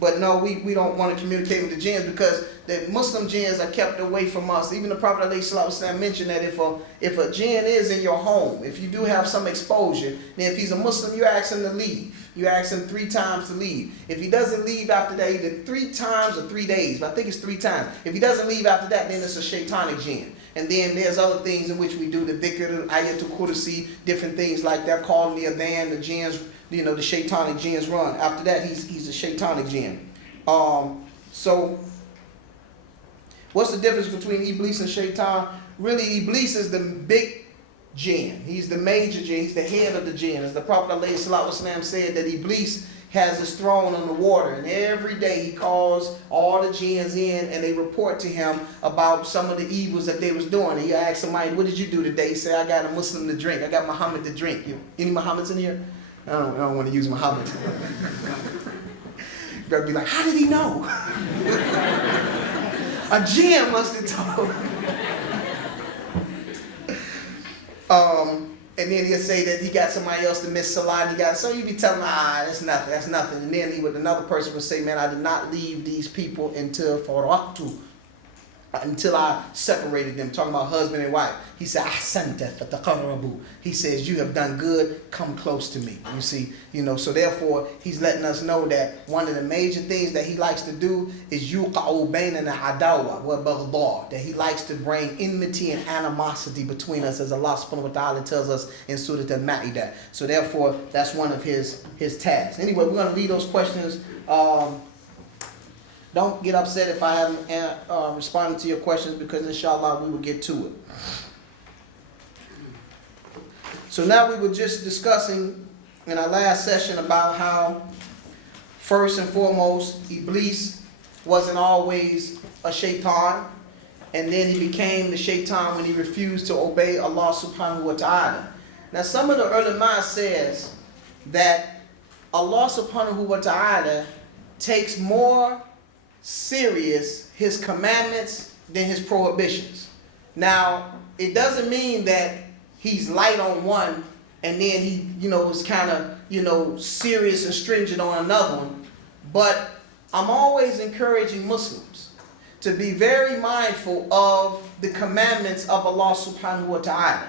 But no, we don't want to communicate with the jinns because the Muslim jinns are kept away from us. Even the Prophet ﷺ mentioned that if a jinn is in your home, if you do have some exposure, then if he's a Muslim, you ask him to leave. You ask him 3 times to leave. If he doesn't leave after that, either 3 times or 3 days, but I think it's 3 times. If he doesn't leave after that, then it's a shaitanic jinn. And then there's other things in which we do, the dhikr, ayatul kursi, different things like that, calling the adhan, the jinns, the shaitanic jinns run. After that, he's a shaitanic jinn. So, what's the difference between Iblis and shaitan? Really, Iblis is the big jinn. He's the major jinn. He's the head of the jinn. As the Prophet ﷺ said, that Iblis has his throne on the water, and every day he calls all the jinns in, and they report to him about some of the evils that they was doing. And he asked somebody, "What did you do today?" He said, "I got a Muslim to drink. I got Muhammad to drink." Any Muhammads in here? I don't want to use Muhammad. You better be like, "How did he know?" A jinn must have told. And then he'll say that he got somebody else to miss salat. So you be telling him, that's nothing. And then another person would say, "Man, I did not leave these people until I separated them," talking about husband and wife. He said, "Ahsanta fataqarrabu." He says, "You have done good, come close to me." You see, so therefore he's letting us know that one of the major things that he likes to do is yuqa'u baynana adawa wa baghdha, that he likes to bring enmity and animosity between us, as Allah subhanahu wa ta'ala tells us in Surah Al-Ma'idah. So therefore that's one of his tasks. Anyway, we're going to read those questions. Don't get upset if I haven't responded to your questions, because inshallah we will get to it. So now we were just discussing in our last session about how first and foremost Iblis wasn't always a shaitan, and then he became the shaitan when he refused to obey Allah subhanahu wa ta'ala. Now some of the ulama says that Allah subhanahu wa ta'ala takes more serious his commandments than his prohibitions. Now, it doesn't mean that he's light on one and then he, is kind of, serious and stringent on another one. But I'm always encouraging Muslims to be very mindful of the commandments of Allah subhanahu wa ta'ala.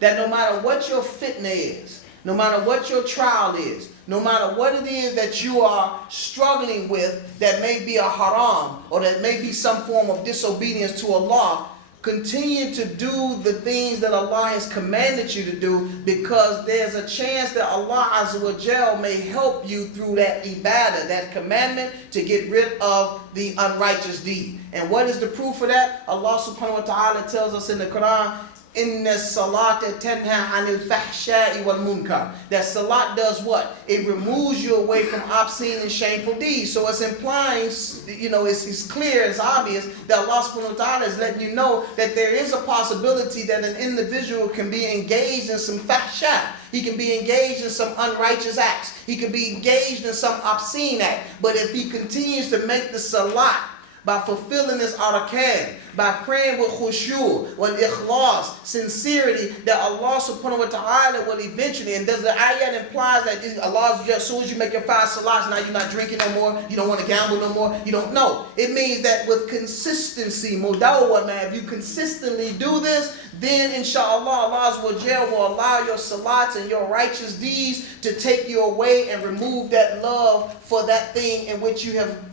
That no matter what your fitna is, no matter what your trial is, no matter what it is that you are struggling with that may be a haram or that may be some form of disobedience to Allah, continue to do the things that Allah has commanded you to do, because there's a chance that Allah Azza wa Jal may help you through that ibadah, that commandment, to get rid of the unrighteous deed. And what is the proof of that? Allah subhanahu wa ta'ala tells us in the Quran, Inna salata tanha anil fahsha'i wal munkar. That salat does what? It removes you away from obscene and shameful deeds. So it's implying, it's clear, it's obvious that Allah subhanahu wa ta'ala is letting you know that there is a possibility that an individual can be engaged in some fahsha. He can be engaged in some unrighteous acts. He can be engaged in some obscene act. But if he continues to make the salat by fulfilling this arkan, by praying with khushu', with ikhlas, sincerity, that Allah subhanahu wa ta'ala will eventually, and does the ayat implies that Allah, as soon as you make your 5 salats, now you're not drinking no more, you don't want to gamble no more, you don't know. It means that with consistency, mudawwa, man, if you consistently do this, then inshallah, Allah will allow your salats and your righteous deeds to take you away and remove that love for that thing in which you have,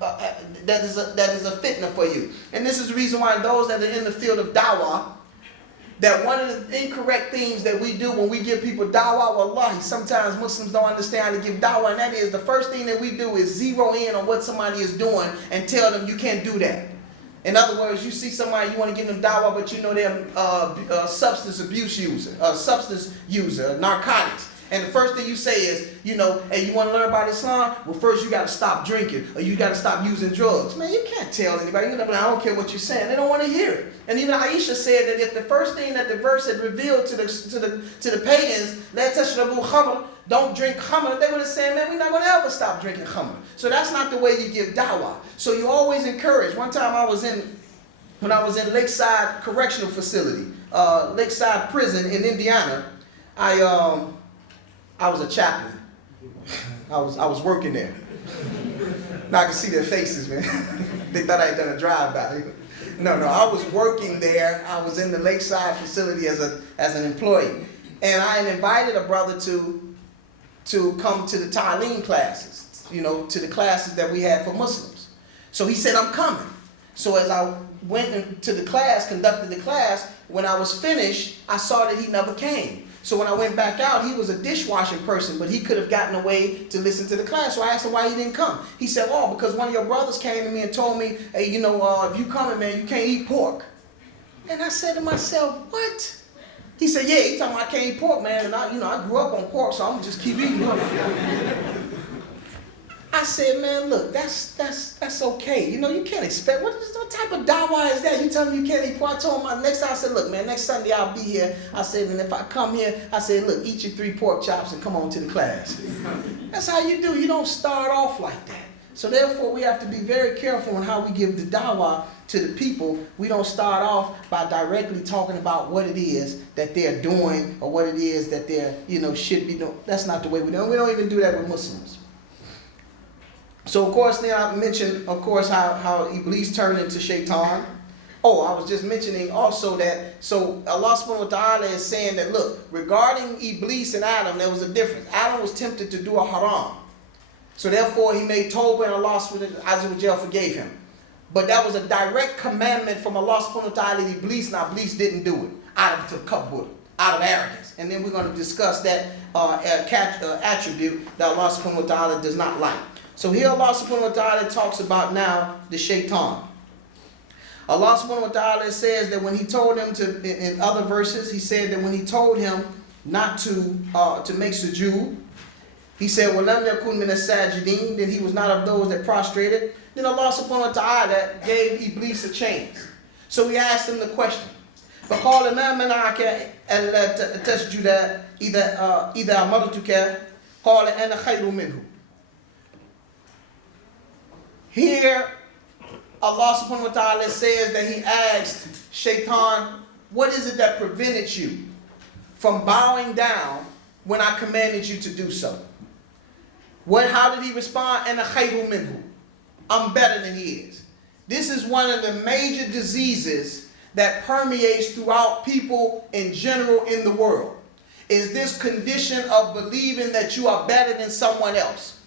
that is a fitna for you. And this is the reason why those that are in the field of dawah, that one of the incorrect things that we do when we give people dawah, wallahi, sometimes Muslims don't understand how to give dawah, and that is the first thing that we do is zero in on what somebody is doing and tell them you can't do that. In other words, you see somebody, you want to give them dawah, but you know they're a substance abuse user, a substance user, narcotics. And the first thing you say is, hey, you want to learn about Islam? Well, first you got to stop drinking, or you got to stop using drugs. Man, you can't tell anybody. I don't care what you're saying. They don't want to hear it. And even Aisha said that if the first thing that the verse had revealed to the pagans, la tashrabu khamr, don't drink khamr, they would have said, man, we're not going to ever stop drinking khamr. So that's not the way you give dawah. So you always encourage. One time when I was in Lakeside Correctional Facility, Lakeside Prison in Indiana, I was a chaplain. I was working there. Now I can see their faces, man. They thought I had done a drive-by. No, I was working there. I was in the Lakeside facility as an employee. And I had invited a brother to come to the Ta'aleem classes, to the classes that we had for Muslims. So he said, I'm coming. So as I went into the class, conducted the class, when I was finished, I saw that he never came. So when I went back out, he was a dishwashing person, but he could have gotten away to listen to the class. So I asked him why he didn't come. He said, oh, because one of your brothers came to me and told me, hey, if you coming, man, you can't eat pork. And I said to myself, what? He said, yeah, he talking about I can't eat pork, man, and I grew up on pork, so I'm gonna just keep eating it. I said, man, look, that's okay. You can't expect, what type of dawah is that? You telling me you can't eat pork? I told him next time, I said, look, man, next Sunday I'll be here. I said, and if I come here, I said, look, eat your 3 pork chops and come on to the class. That's how you do. You don't start off like that. So therefore, we have to be very careful on how we give the dawah to the people. We don't start off by directly talking about what it is that they're doing or what it is that they're, should be doing. That's not the way we do it. We don't even do that with Muslims. So, of course, then I mentioned, of course, how Iblis turned into Shaitan. Oh, I was just mentioning also that, so Allah subhanahu wa ta'ala is saying that, look, regarding Iblis and Adam, there was a difference. Adam was tempted to do a haram. So, therefore, he made tawbah and Allah subhanahu wa ta'ala forgave him. But that was a direct commandment from Allah subhanahu wa ta'ala to Iblis. Now, Iblis didn't do it out of takabbur, out of arrogance. And then we're going to discuss that attribute that Allah subhanahu wa ta'ala does not like. So here Allah subhanahu wa ta'ala talks about now the shaitan. Allah subhanahu wa ta'ala says that when he told him in other verses, he said that when he told him not to make sujood, he said, وَلَمْ يَكُنْ مِنَ السَّاجِدِينَ, that he was not of those that prostrated. Then Allah subhanahu wa ta'ala gave Iblis a chance. So he asked him the question. فَقَالَ مَا مَنَعَكَ أَلَّا تَسْجُدَ إِذَا أَمَرْتُكَ قَالَ أَنَا خَيْرٌ مِنْهُ. Here, Allah subhanahu wa ta'ala says that he asked Shaitan, what is it that prevented you from bowing down when I commanded you to do so? How did he respond? Ana khayru minhu. I'm better than he is. This is one of the major diseases that permeates throughout people in general in the world. Is this condition of believing that you are better than someone else.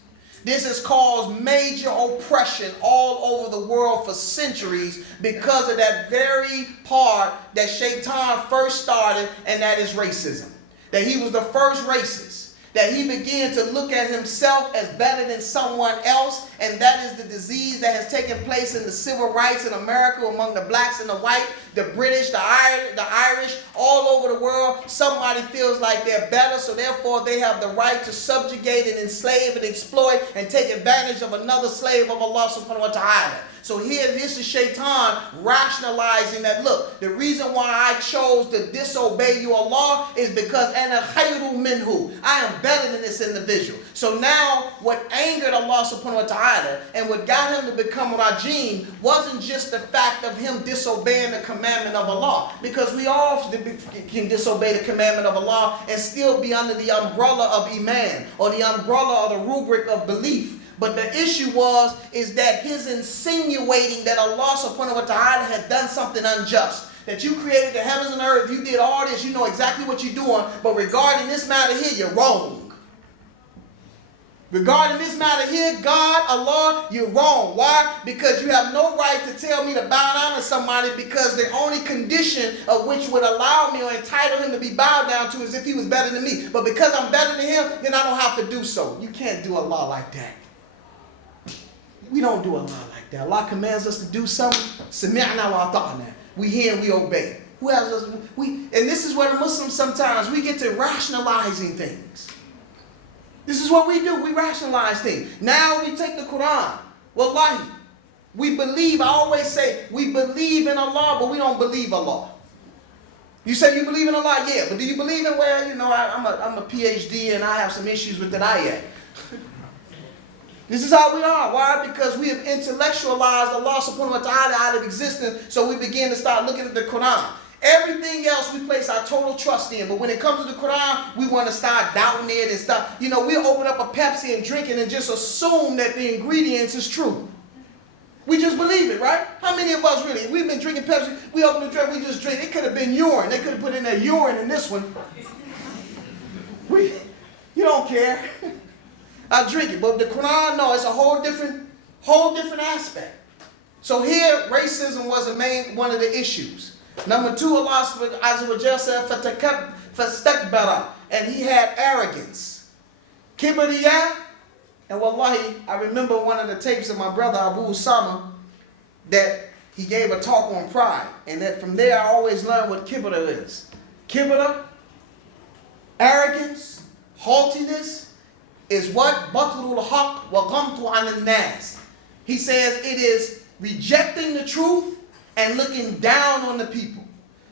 This has caused major oppression all over the world for centuries because of that very part that Shaitan first started, and that is racism. That he was the first racist. That he began to look at himself as better than someone else, and that is the disease that has taken place in the civil rights in America among the blacks and the white, the British, the Irish, all over the world. Somebody feels like they're better, so therefore they have the right to subjugate and enslave and exploit and take advantage of another slave of Allah subhanahu wa ta'ala. So here this is Shaitan rationalizing that, look, the reason why I chose to disobey you, Allah, is because ana khayru minhu. I am better than this individual. So now what angered Allah subhanahu wa ta'ala and what got him to become Rajim wasn't just the fact of him disobeying the commandment of Allah, because we all can disobey the commandment of Allah and still be under the umbrella of Iman or the umbrella or the rubric of belief. But the issue is that his insinuating that Allah subhanahu wa ta'ala had done something unjust. That you created the heavens and earth, you did all this, you know exactly what you're doing, but regarding this matter here, you're wrong. Regarding this matter here, God, Allah, you're wrong. Why? Because you have no right to tell me to bow down to somebody, because the only condition of which would allow me or entitle him to be bowed down to is if he was better than me. But because I'm better than him, then I don't have to do so. You can't do Allah like that. We don't do Allah like that. Allah commands us to do something. Sami'na wa ata'na. We hear and we obey. Who else? And this is where the Muslims sometimes we get to rationalizing things. This is what we do. We rationalize things. Now we take the Quran. Wallahi, we believe. I always say we believe in Allah, but we don't believe Allah. You say you believe in Allah, yeah, but do you believe in where? I'm a PhD and I have some issues with that ayat. This is how we are. Why? Because we have intellectualized Allah subhanahu wa ta'ala out of existence, so we begin to start looking at the Quran. Everything else we place our total trust in. But when it comes to the Quran, we want to start doubting it and stuff. You know, we'll open up a Pepsi and drink it and just assume that the ingredients is true. We just believe it, right? How many of us really? We've been drinking Pepsi. We open the drink, we just drink. It could have been urine. They could have put in their urine in this one. You don't care. I drink it. But the Quran, no, it's a whole different aspect. So here, racism was one of the issues. Number two, Allah Azza wa Jalla said, فَاسْتَكْبَرَ, and he had arrogance. Kibriya, and wallahi, I remember one of the tapes of my brother Abu Usama that he gave a talk on pride. And that from there I always learned what kibra is. Kibra, arrogance, haughtiness, is what? Batrul haq wa ghamtu an nas. He says it is rejecting the truth and looking down on the people.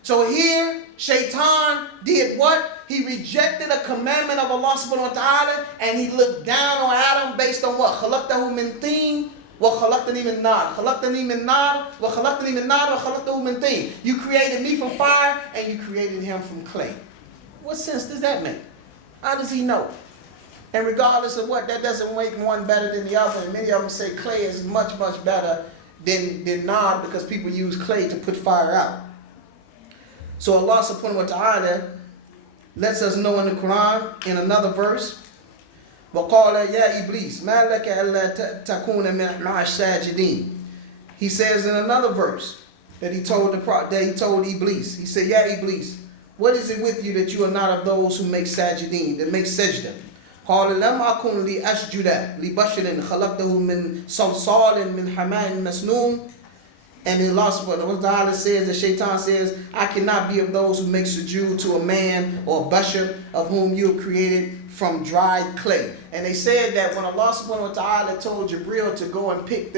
So here, Shaitan did what? He rejected a commandment of Allah subhanahu wa ta'ala and he looked down on Adam based on what? خَلَقْتَهُ مِنْ طِينٍ وَخَلَقْتَنِي مِنْ نَارٍ خَلَقْتَنِي مِنْ نَارٍ وَخَلَقْتَنِي مِنْ نَارٍ وَخَلَقْتَهُ مِنْ طِينٍ. You created me from fire and you created him from clay. What sense does that make? How does he know? And regardless of what, that doesn't make one better than the other. And many of them say clay is much, much better than nar because people use clay to put fire out. So Allah subhanahu wa ta'ala lets us know in the Quran, in another verse, وَقَالَ يَا إِبْلِيسِ مَا لَكَ أَلَّا تَكُونَ مَعَ السَّاجِدِينَ. He says in another verse that he told Iblis, he said, Ya Iblis, what is it with you that you are not of those who make sajideen, that make sajda? قال لم أكن لأسجد لبشر خلقته من صلصال من حماء مسنون. And Allah subhanahu wa ta'ala says, the Shaitan says, I cannot be of those who make sujood to a man or a bashar of whom you have created from dried clay. And they said that when Allah subhanahu wa ta'ala told Jibreel to go and pick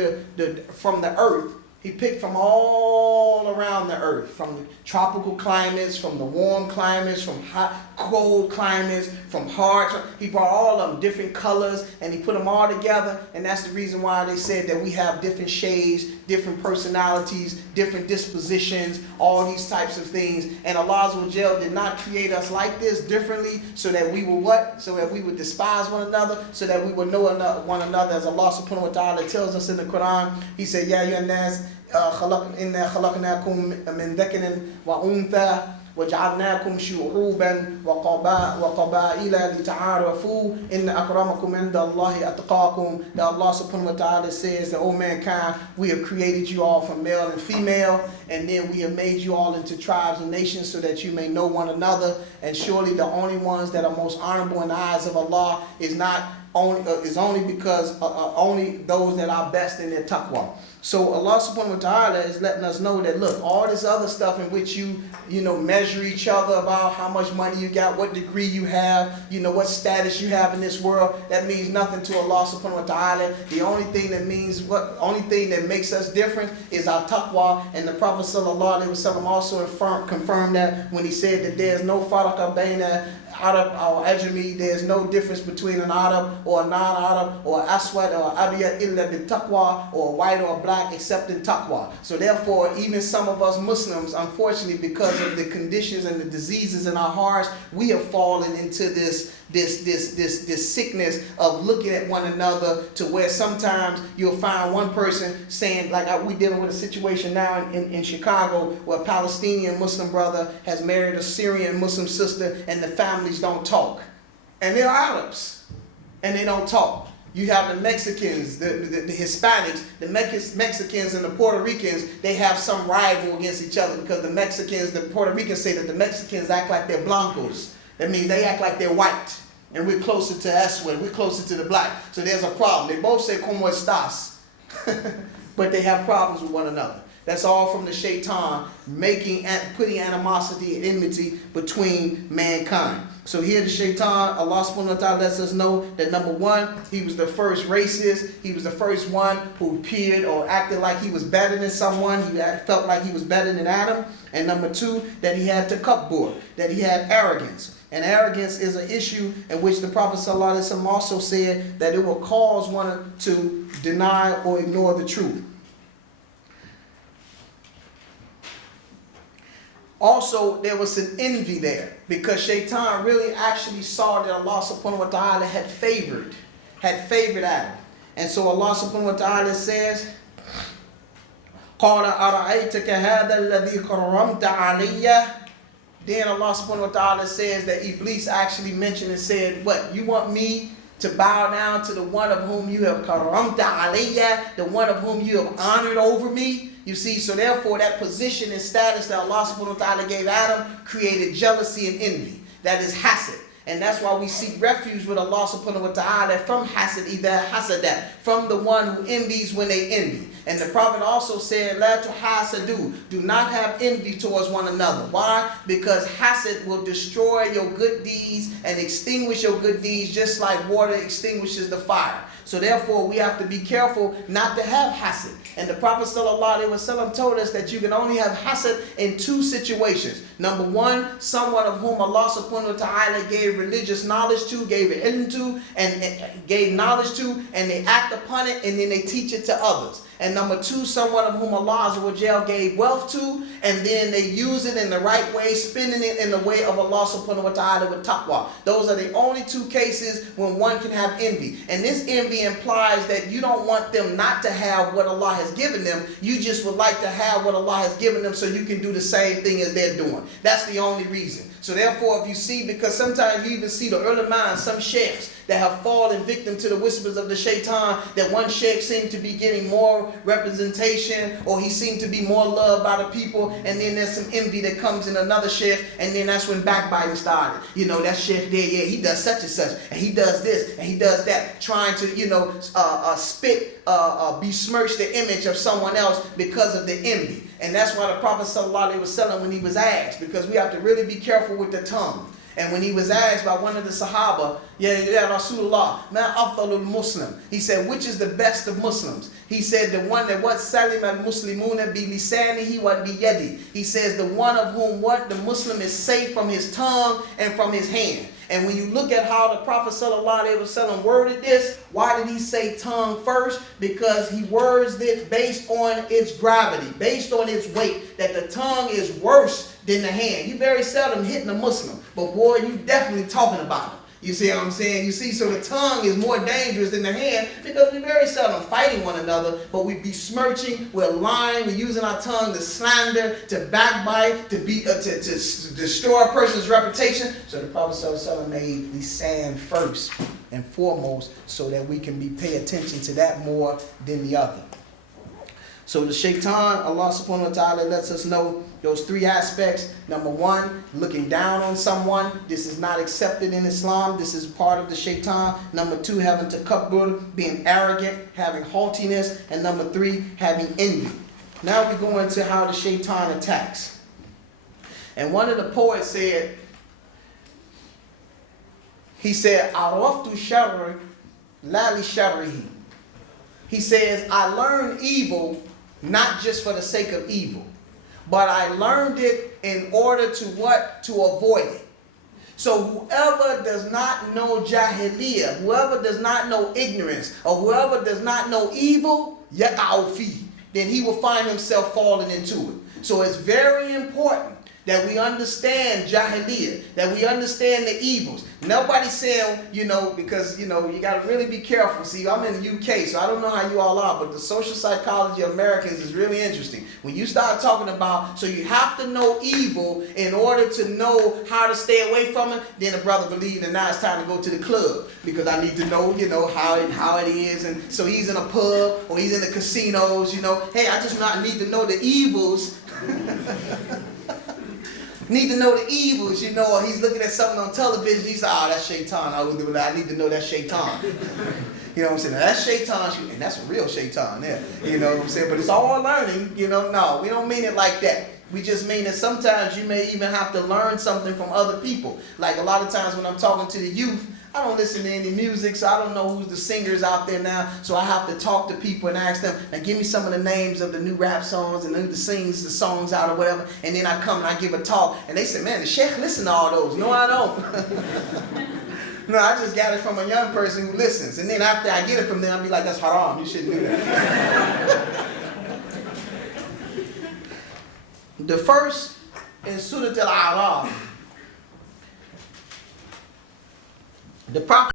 from the earth, he picked from all around the earth, from the tropical climates, from the warm climates, from hot, cold climates, from hard. He brought all of them, different colors, and he put them all together. And that's the reason why they said that we have different shades, different personalities, different dispositions, all these types of things. And Allah Azza wa Jal did not create us like this differently so that we would what? So that we would despise one another, so that we would know one another. As Allah subhanahu wa ta'ala tells us in the Quran, he said, Ya ayyuhan nas, إِنَّا خَلَقْنَاكُم مِّن ذَكَرٍ وَأُنثَىٰ وَجَعَلْنَاكُمْ شُعُوبًا وَقَبَائِلَ لِتَعَارَفُوا إِنَّ أَكْرَمَكُمْ عِندَ اللَّهِ أَتْقَاكُمْ. That Allah subhanahu wa ta'ala says that, O mankind, we have created you all from male and female, and then we have made you all into tribes and nations so that you may know one another. And surely the only ones that are most honorable in the eyes of Allah is only because only those that are best in their taqwa. So Allah subhanahu wa ta'ala is letting us know that, look, all this other stuff in which you measure each other about how much money you got, what degree you have, what status you have in this world, that means nothing to Allah subhanahu wa ta'ala. The only thing that makes us different is our taqwa. And the Prophet sallallahu alaihi wasallam also confirmed that when he said that there's no faraqa bayna Arab or Ajami, there's no difference between an Arab or a non-Arab or Aswad or Abiyat illa bil taqwa, or white or black except in taqwa. So therefore, even some of us Muslims, unfortunately, because of the conditions and the diseases in our hearts, we have fallen into this sickness of looking at one another, to where sometimes you'll find one person saying, like we dealing with a situation now in Chicago, where a Palestinian Muslim brother has married a Syrian Muslim sister, and the families don't talk. And they're Arabs, and they don't talk. You have the Mexicans, the Hispanics, the Mexicans and the Puerto Ricans, they have some rival against each other, because the Puerto Ricans say that the Mexicans act like they're blancos. That means they act like they're white. And we're closer to Aswad, we're closer to the black. So there's a problem. They both say, ¿Cómo estás? But they have problems with one another. That's all from the Shaitan putting animosity and enmity between mankind. So here the Shaitan, Allah subhanahu wa ta'ala lets us know that, number one, he was the first racist. He was the first one who appeared or acted like he was better than someone. He felt like he was better than Adam. And number two, that he had takabbur, that he had arrogance. And arrogance is an issue in which the Prophet ﷺ also said that it will cause one to deny or ignore the truth. Also, there was an envy there because Shaitan really actually saw that Allah subhanahu wa ta'ala had favored Adam. And so Allah subhanahu wa ta'ala says, قَالَ أَرَأَيْتَكَ هَذَا الَّذِي كَرَّمْتَ عَلَيَّ. Then Allah subhanahu wa ta'ala says that Iblis actually mentioned and said, what, you want me to bow down to the one of whom you have karamta alayya, the one of whom you have honored over me? You see, so therefore that position and status that Allah subhanahu wa ta'ala gave Adam created jealousy and envy. That is hasad. And that's why we seek refuge with Allah subhanahu wa ta'ala from hasad, either hasadat, from the one who envies when they envy. And the Prophet also said, La tuhasadu, do not have envy towards one another. Why? Because hasad will destroy your good deeds and extinguish your good deeds just like water extinguishes the fire. So therefore we have to be careful not to have hasad. And the Prophet ﷺ told us that you can only have hasad in two situations. Number one, someone of whom Allah subhanahu wa ta'ala gave religious knowledge to, gave ilm to, and gave knowledge to, and they act upon it and then they teach it to others. And number two, someone of whom Allah Azza wa Jal gave wealth to, and then they use it in the right way, spending it in the way of Allah subhanahu wa ta'ala with taqwa. Those are the only two cases when one can have envy. And this envy implies that you don't want them not to have what Allah has given them. You just would like to have what Allah has given them so you can do the same thing as they're doing. That's the only reason. So therefore, if you see, because sometimes you even see the ulama and some sheikhs that have fallen victim to the whispers of the shaitan, that one sheikh seemed to be getting more representation, or he seemed to be more loved by the people, and then there's some envy that comes in another sheikh, and then that's when backbiting started. You know, that sheikh there, yeah, he does such and such, and he does this, and he does that, trying to, besmirch the image of someone else because of the envy. And that's why the Prophet ﷺ, when he was asked, because we have to really be careful with the tongue. And when he was asked by one of the Sahaba, Ya Rasulullah, ma afdalul Muslim, he said, which is the best of Muslims? He said, the one that what salim al muslimuna bi lisanihi wa bi yadi. He says, the one of whom what the Muslim is safe from his tongue and from his hand. And when you look at how the Prophet ﷺ worded this, why did he say tongue first? Because he words it based on its gravity, based on its weight, that the tongue is worse than the hand. You very seldom hitting a Muslim, but boy, you definitely talking about him. You see what I'm saying? You see, so the tongue is more dangerous than the hand because we very seldom fighting one another, but we besmirching, we're lying, we're using our tongue to slander, to backbite, to destroy a person's reputation. So the Prophet ﷺ made lisan first and foremost so that we can pay attention to that more than the other. So the shaitan, Allah subhanahu wa ta'ala lets us know those three aspects. Number one, looking down on someone. This is not accepted in Islam. This is part of the shaitan. Number two, having takabbur, being arrogant, having haughtiness. And number three, having envy. Now we go into how the shaitan attacks. And one of the poets said, he said, Araftu sharr la li sharrihi. He says, I learned evil not just for the sake of evil, but I learned it in order to what? To avoid it. So whoever does not know jahiliyyah, whoever does not know ignorance, or whoever does not know evil, yaqa'u fi, then he will find himself falling into it. So it's very important that we understand jahiliyyah, that we understand the evils. Nobody's saying, because, you got to really be careful. See, I'm in the UK, so I don't know how you all are, but the social psychology of Americans is really interesting. When you start talking about, so you have to know evil in order to know how to stay away from it, then the brother believes that now it's time to go to the club because I need to know, how it is. And so he's in a pub or he's in the casinos, hey, I just need to know the evils. Need to know the evils, or he's looking at something on television, he said, that's shaitan, I need to know that shaitan. You know what I'm saying? Now, that's shaitan, and that's a real shaitan there. You know what I'm saying? But it's all learning, no, we don't mean it like that. We just mean that sometimes you may even have to learn something from other people. Like a lot of times when I'm talking to the youth, I don't listen to any music, so I don't know who's the singers out there now. So I have to talk to people and ask them, now give me some of the names of the new rap songs and who sings the songs out or whatever. And then I come and I give a talk. And they say, man, the sheikh listen to all those. No, I don't. No, I just got it from a young person who listens. And then after I get it from them, I'll be like, that's haram. You shouldn't do that. The first in Surah Al-A'raf, the Prophet